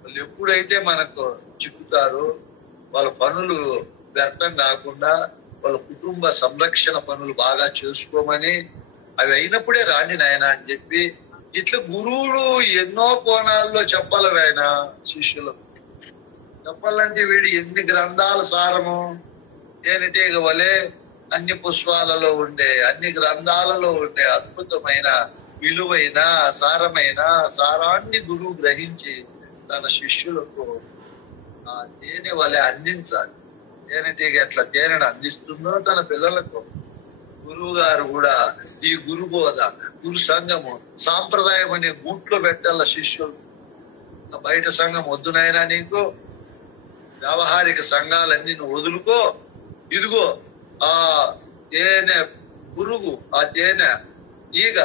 వాళ్ళు ఎప్పుడైతే మనకు చిక్కుతారు, వాళ్ళ పనులు వ్యర్థం కాకుండా వాళ్ళ కుటుంబ సంరక్షణ పనులు బాగా చేసుకోమని, అవి అయినప్పుడే రాండి నాయన అని చెప్పి ఇట్లా గురువులు ఎన్నో కోణాల్లో చెప్పాలి ఆయన శిష్యులకు. చెప్పాలంటే వీడు ఎన్ని గ్రంథాల సారము తేనెటీగ వలె అన్ని పుష్పాలలో ఉండే, అన్ని గ్రంథాలలో ఉండే అద్భుతమైన విలువైన సారమైన సారాన్ని గురువు గ్రహించి తన శిష్యులకు ఆ తేనె వలె అందించాలి. తేనెటీగ ఎట్లా తేనెను అందిస్తుందో తన పిల్లలకు గురువు గారు కూడా ఈ గురు బోధ, గురు సంఘము, సాంప్రదాయం అనే గూట్లో పెట్టాల శిష్యులు. బయట సంఘం వద్దునైనా నీకు, వ్యావహారిక సంఘాలన్నీ నువ్వు వదులుకో. ఇదిగో ఆ తేనె పురుగు, ఆ తేనె ఈగ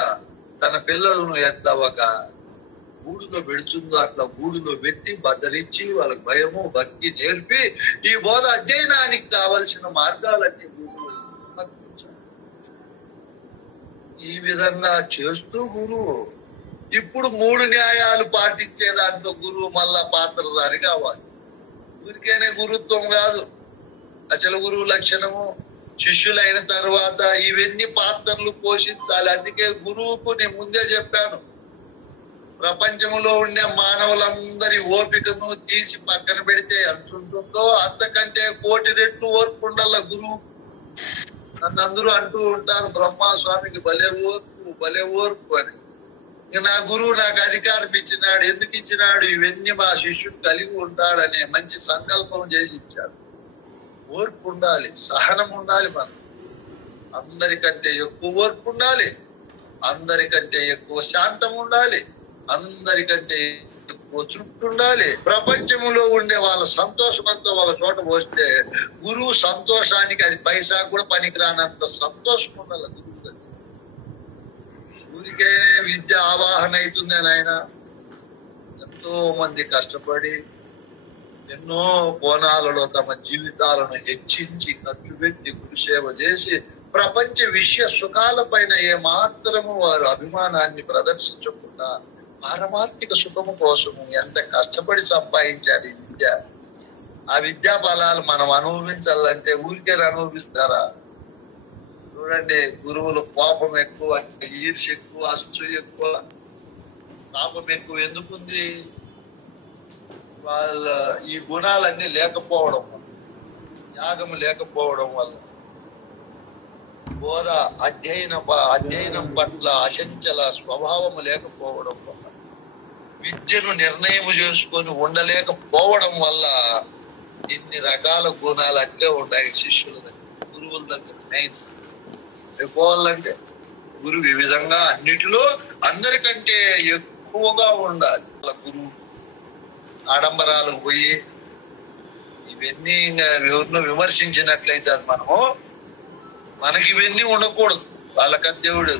తన పిల్లలను ఎట్లా ఒక గూడులో పెడుతుందో అట్లా గూడులో పెట్టి భద్రించి వాళ్ళకి భయము భక్తి నేర్పి ఈ బోధ అధ్యయనానికి కావలసిన మార్గాలన్నీ గురువు అందించారు. ఈ విధంగా చేస్తూ గురువు ఇప్పుడు 3 న్యాయాలు పాటించే దాంట్లో గురువు మళ్ళా పాత్రధారి కావాలి. ఊరికేనే గురుత్వం కాదు, అచల గురువు లక్షణము. శిష్యులైన తర్వాత ఇవన్నీ పాత్రలు పోషించాలి. అందుకే గురువుకు నేను ముందే చెప్పాను, ప్రపంచంలో ఉండే మానవులందరి ఓపికను తీసి పక్కన పెడితే ఎంత ఉంటుందో అంతకంటే 1,000,000 రెట్లు ఓర్పు ఉండాల గురువు. నన్ను అందరూ అంటూ ఉంటారు, బ్రహ్మస్వామికి భలే ఓర్పు అని. నా గురువు నాకు అధికారం ఇచ్చినాడు. ఎందుకు ఇచ్చినాడు? ఇవన్నీ మా శిష్యుడు కలిగి ఉంటాడనే మంచి సంకల్పం చేసి ఇచ్చాడు. ఓర్పు ఉండాలి, సహనం ఉండాలి. మనం అందరికంటే ఎక్కువ ఓర్పు ఉండాలి, అందరికంటే ఎక్కువ శాంతం ఉండాలి, అందరికంటే ఎక్కువ తృప్తి ఉండాలి. ప్రపంచంలో ఉండే వాళ్ళ సంతోషం అంతా ఒక చోట పోస్తే గురువు సంతోషానికి అది పైసా కూడా పనికిరానంత సంతోషం ఉండాలి గురువు. ఊరికే విద్య ఆవాహన అవుతుంది ఆయన. ఎంతో మంది కష్టపడి ఎన్నో కోణాలలో తమ జీవితాలను హెచ్చించి ఖర్చు పెట్టి గురుసేవ చేసి ప్రపంచ విషయ సుఖాల పైన ఏమాత్రము వారు అభిమానాన్ని ప్రదర్శించకుండా పారమార్థిక సుఖము కోసము ఎంత కష్టపడి సంపాదించారు ఈ విద్య. ఆ విద్యా ఫలాలు మనం అనుభవించాలంటే ఊరికే అనుభవిస్తారా? చూడండి, గురువులు కోపం ఎక్కువ, ఈర్ష్య ఎక్కువ, అసూయ ఎక్కువ, పాపం ఎక్కువ. ఎందుకుంది? వాళ్ళ ఈ గుణాలన్నీ లేకపోవడం వల్ల, త్యాగము లేకపోవడం వల్ల, బోధ అధ్యయనం పట్ల అచంచల స్వభావము లేకపోవడం వల్ల, విద్యను నిర్ణయం చేసుకొని ఉండలేకపోవడం వల్ల ఇన్ని రకాల గుణాలు అట్లే ఉంటాయి శిష్యుల దగ్గర, గురువుల దగ్గర. మెయిన్ అయిపోవాలంటే గురువు ఈ విధంగా అన్నిటిలో అందరికంటే ఎక్కువగా ఉండాలి. గురువు ఆడంబరాలకు పోయి ఇవన్నీ ఎవరినో విమర్శించినట్లయితే అది మనకి ఇవన్నీ ఉండకూడదు. వాళ్ళకది దేవుడు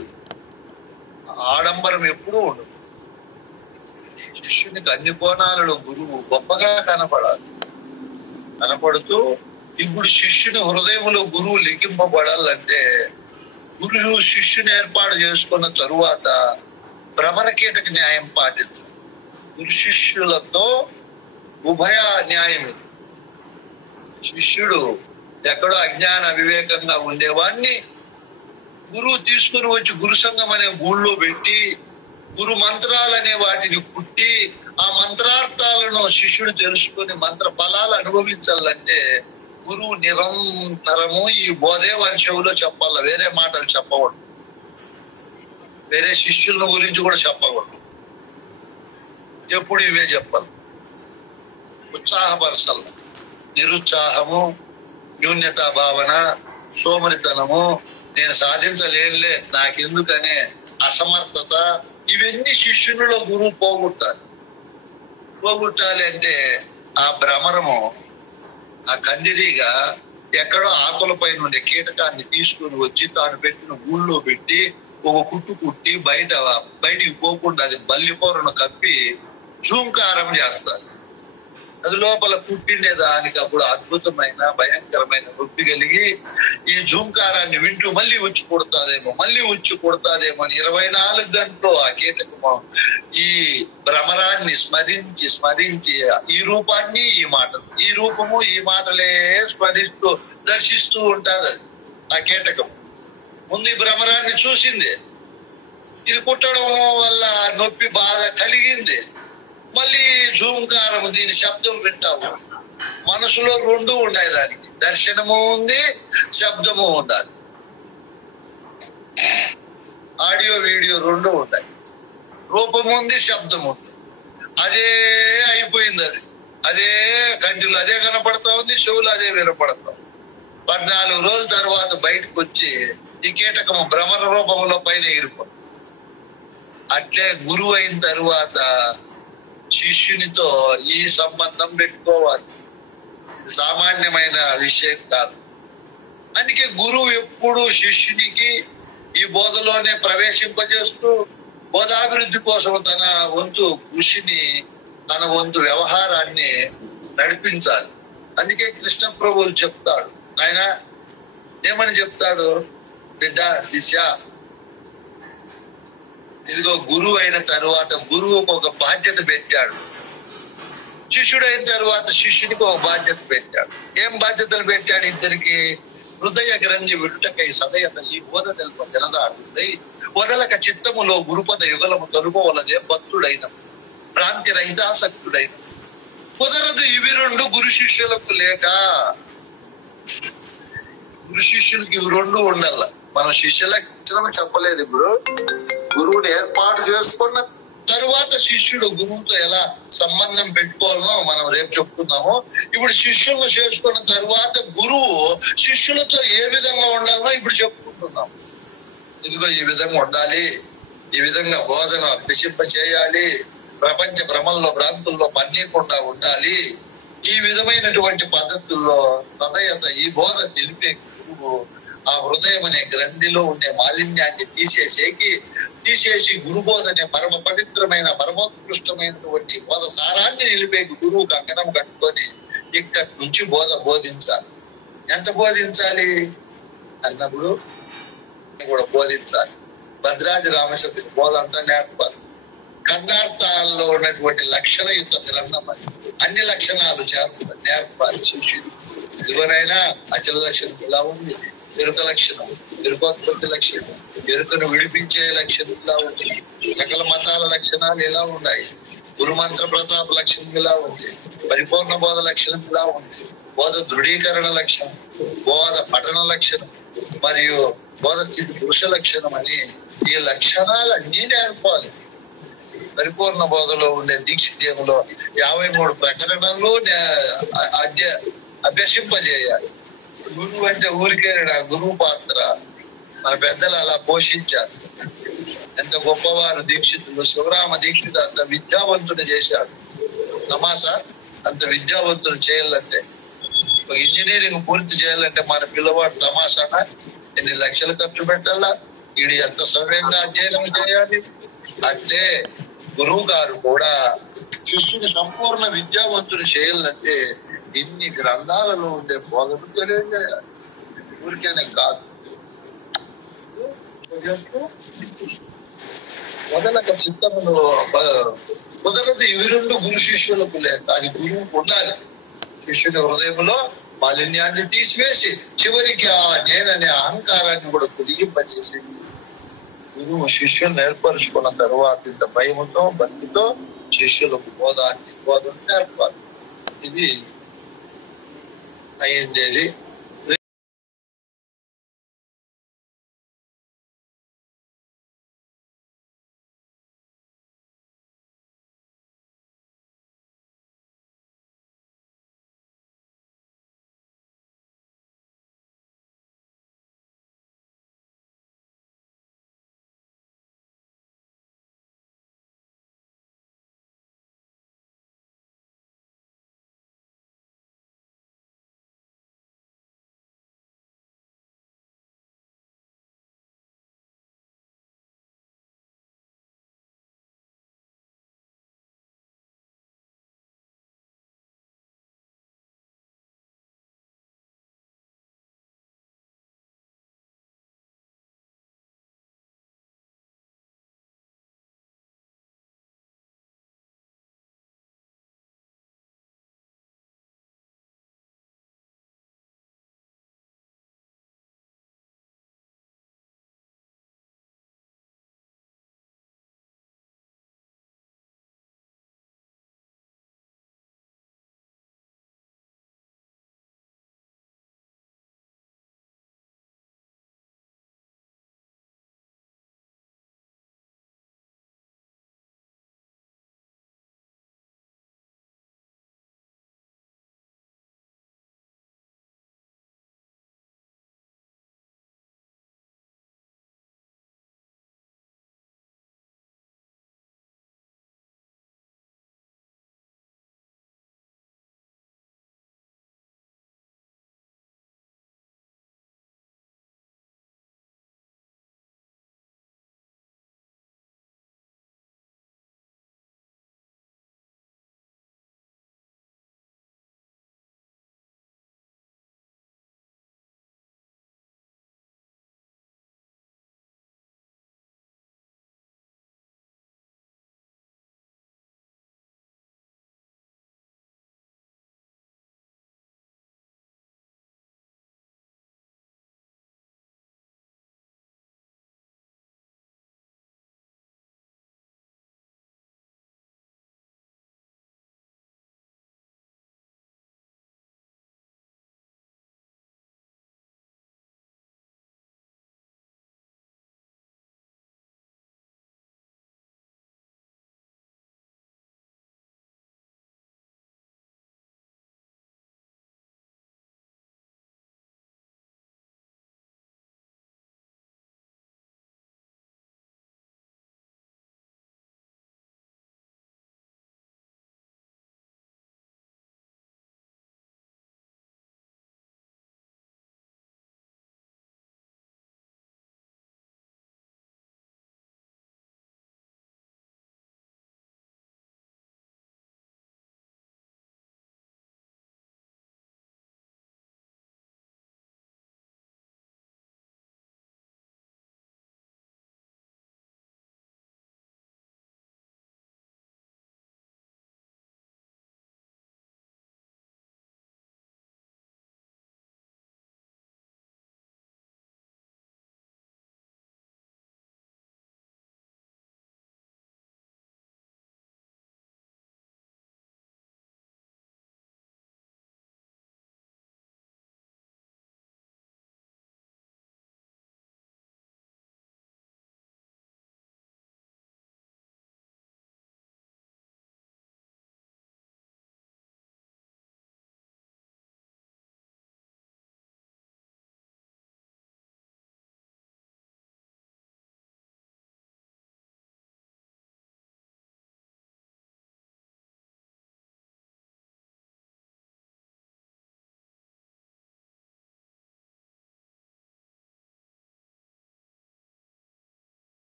ఆడంబరం ఎప్పుడూ ఉండదు. శిష్యునికి అన్ని కోణాలలో గురువు గొప్పగా కనపడుతూ ఇప్పుడు శిష్యుని హృదయంలో గురువు లిఖింపబడాలంటే గురువు శిష్యుని ఏర్పాటు చేసుకున్న తరువాత భ్రమరకీటక న్యాయం పాటించాలి. గురు శిష్యులతో ఉభయ న్యాయం. శిష్యుడు ఎక్కడో అజ్ఞాన వివేకంగా ఉండేవాడిని గురువు తీసుకుని వచ్చి గురు సంఘం అనే గూళ్ళో పెట్టి గురు మంత్రాలు అనే వాటిని పుట్టి ఆ మంత్రార్థాలను శిష్యుడు తెలుసుకొని మంత్ర ఫలాలు అనుభవించాలంటే గురువు నిరంతరము ఈ బోధే వారి చెవులో చెప్పాల. వేరే మాటలు చెప్పకూడదు, వేరే శిష్యుల గురించి కూడా చెప్పకూడదు. ఎప్పుడు ఇవే చెప్పాలి. ఉత్సాహపరచాల. నిరుత్సాహము, న్యూన్యతా భావన, సోమరితనము, నేను సాధించలేనులే, నాకెందుకనే అసమర్థత, ఇవన్నీ శిష్యునిలో గురువు పోగొట్టాలి అంటే ఆ భ్రమరము, ఆ కందిరీగా ఎక్కడో ఆకులపై నుండి కీటకాన్ని తీసుకుని వచ్చి తాను పెట్టిన గూళ్ళో పెట్టి ఒక కుట్టి బయటికి పోకుండా అది బల్లిపోరను కప్పి జూంకారం చేస్తారు. అది లోపల కుట్టిండే దానికి అప్పుడు అద్భుతమైన భయంకరమైన నొప్పి కలిగి ఈ జూంకారాన్ని వింటూ మళ్ళీ ఉచ్చి కొడతాదేమో అని 24 గంటలు ఆ కీటకము ఈ భ్రమరాన్ని స్మరించి ఈ రూపాన్ని ఈ రూపము ఈ మాటలే స్మరిస్తూ దర్శిస్తూ ఉంటాది. అది ఆ కీటకం ముందు ఈ భ్రమరాన్ని చూసింది, ఇది కుట్టడం వల్ల నొప్పి బాగా కలిగింది. మళ్ళీ జూంకారం దీని శబ్దం వింటాము. మనసులో రెండు ఉన్నాయి, దానికి దర్శనము ఉంది, శబ్దము ఉండాలి. ఆడియో వీడియో రెండు ఉన్నాయి, రూపం ఉంది, శబ్దం ఉంది. అదే అయిపోయింది. అదే కంటిలో అదే కనపడతా ఉంది, చెవులు అదే వినపడతా ఉంది. 14 రోజుల తర్వాత బయటకు వచ్చి ఈ కీటకము భ్రమర రూపంలో పైన ఎగిరిపోతుంది. అట్లే గురువు అయిన తరువాత శిష్యునితో ఈ సంబంధం పెట్టుకోవాలి. ఇది సామాన్యమైన విషయం కాదు. అందుకే గురువు ఎప్పుడు శిష్యునికి ఈ బోధలోనే ప్రవేశింపజేస్తూ బోధాభివృద్ధి కోసం తన వంతు కృషిని, తన వంతు వ్యవహారాన్ని నడిపించాలి. అందుకే కృష్ణ ప్రభువులు చెప్తాడు, ఆయన ఏమని చెప్తాడు, బిడ్డ శిష్య, ఇదిగో గురువు అయిన తరువాత గురువుకు ఒక బాధ్యత పెట్టాడు, శిష్యుడు అయిన తరువాత శిష్యునికి ఒక బాధ్యత పెట్టాడు. ఏం బాధ్యతలు పెట్టాడు ఇద్దరికి? హృదయ గ్రంథి విడుటకై సదయత ఈ బోధ తెలుప జనదారుడై వదలక చిత్తములో గురుపద యుగలము తొలుపవలదే భక్తుడైన భ్రాంతి రహితాసక్తుడైన. కుదరదు ఇవి రెండు గురు శిష్యులకు లేక. గురు శిష్యులకి ఇవి రెండు ఉండాల. మన శిష్యులకు చెప్పలేదు. ఇప్పుడు గురువుని ఏర్పాటు చేసుకున్న తరువాత శిష్యుడు గురువుతో ఎలా సంబంధం పెట్టుకోవాలనో మనం రేపు చెప్పుకుందాము. ఇప్పుడు శిష్యులను చేసుకున్న తరువాత గురువు శిష్యులతో ఏ విధంగా ఉండాలో ఇప్పుడు చెప్పుకుంటున్నాం. ఇదిగో ఈ విధంగా ఉండాలి, ఈ విధంగా బోధన అభ్యసింప చేయాలి, ప్రపంచ భ్రమంలో భ్రాంతుల్లో పన్నీయకుండా ఉండాలి. ఈ విధమైనటువంటి పద్ధతుల్లో సదయత ఈ బోధ తెలిపే గురువు ఆ హృదయం అనే గ్రంథిలో ఉండే మాలిన్యాన్ని తీసేసి గురుబోధ అనే పరమ పవిత్రమైన పరమోత్కృష్టమైనటువంటి బోధ సారాన్ని నిలిపే గురువు కంకణం కట్టుకొని ఇక్కడి నుంచి బోధించాలి. ఎంత బోధించాలి అన్నప్పుడు కూడా బోధించాలి. భద్రాద్రి రామేశ్వర బోధ అంతా నేర్పాలి. ఖండార్థాల్లో ఉన్నటువంటి లక్షణయుక్త గ్రంథం అది. అన్ని లక్షణాలు నేర్పాలి శిష్యుడు. ఇదిగోనైనా అచల లక్షణం ఇలా ఉంది, ఎరుక లక్షణం, ఎరుకోత్పత్తి లక్షణం, ఎరుకను విడిపించే లక్షణం ఇలా ఉంది, సకల మతాల లక్షణాలు ఇలా ఉన్నాయి, గురుమంత్ర ప్రతాప లక్షణం ఇలా ఉంది, పరిపూర్ణ బోధ లక్షణం ఇలా ఉంది, బోధ దృఢీకరణ లక్షణం, బోధ పఠన లక్షణం, మరియు బోధ స్థితి పురుష లక్షణం అని ఈ లక్షణాలన్నీ నేర్పాలి. పరిపూర్ణ బోధలో ఉండే దీక్షితేములో 53 ప్రకరణలు అభ్యసింపజేయాలి. గురువు అంటే ఊరికే గురువు పాత్ర మన పెద్దలు అలా పోషించారు. ఎంత గొప్పవారు దీక్షితులు. శివరామ దీక్షితుడు అంత విద్యావంతుని చేశాడు. నమాసా అంత విద్యావంతులు చేయాలంటే, ఇంజనీరింగ్ పూర్తి చేయాలంటే మన పిల్లవాడు తమాషానా ఎన్ని లక్షలు ఖర్చు పెట్టాలా, వీడు ఎంత సవ్యంగా అధ్యయనం చేయాలి. అంటే గురువు గారు కూడా శిష్యుని సంపూర్ణ విద్యావంతుని చేయాలంటే ఇన్ని గ్రంథాలలో ఉండే బోధను తెలియజేయాలి. ఊరికేనే కాదు. మొదలక చిత్తములో కుదరదు ఇవి రెండు గురు శిష్యులకు లేక. అది గురువుకు ఉండాలి. శిష్యుని హృదయంలో మాలిన్యాన్ని తీసివేసి చివరికి ఆ నేననే అహంకారాన్ని కూడా కుదిగింపజేసింది. గురువు శిష్యులను ఏర్పరచుకున్న తరువాత ఇంత భయముతో భక్తితో శిష్యులకు బోధను నేర్పాలి. ఇది అయింది.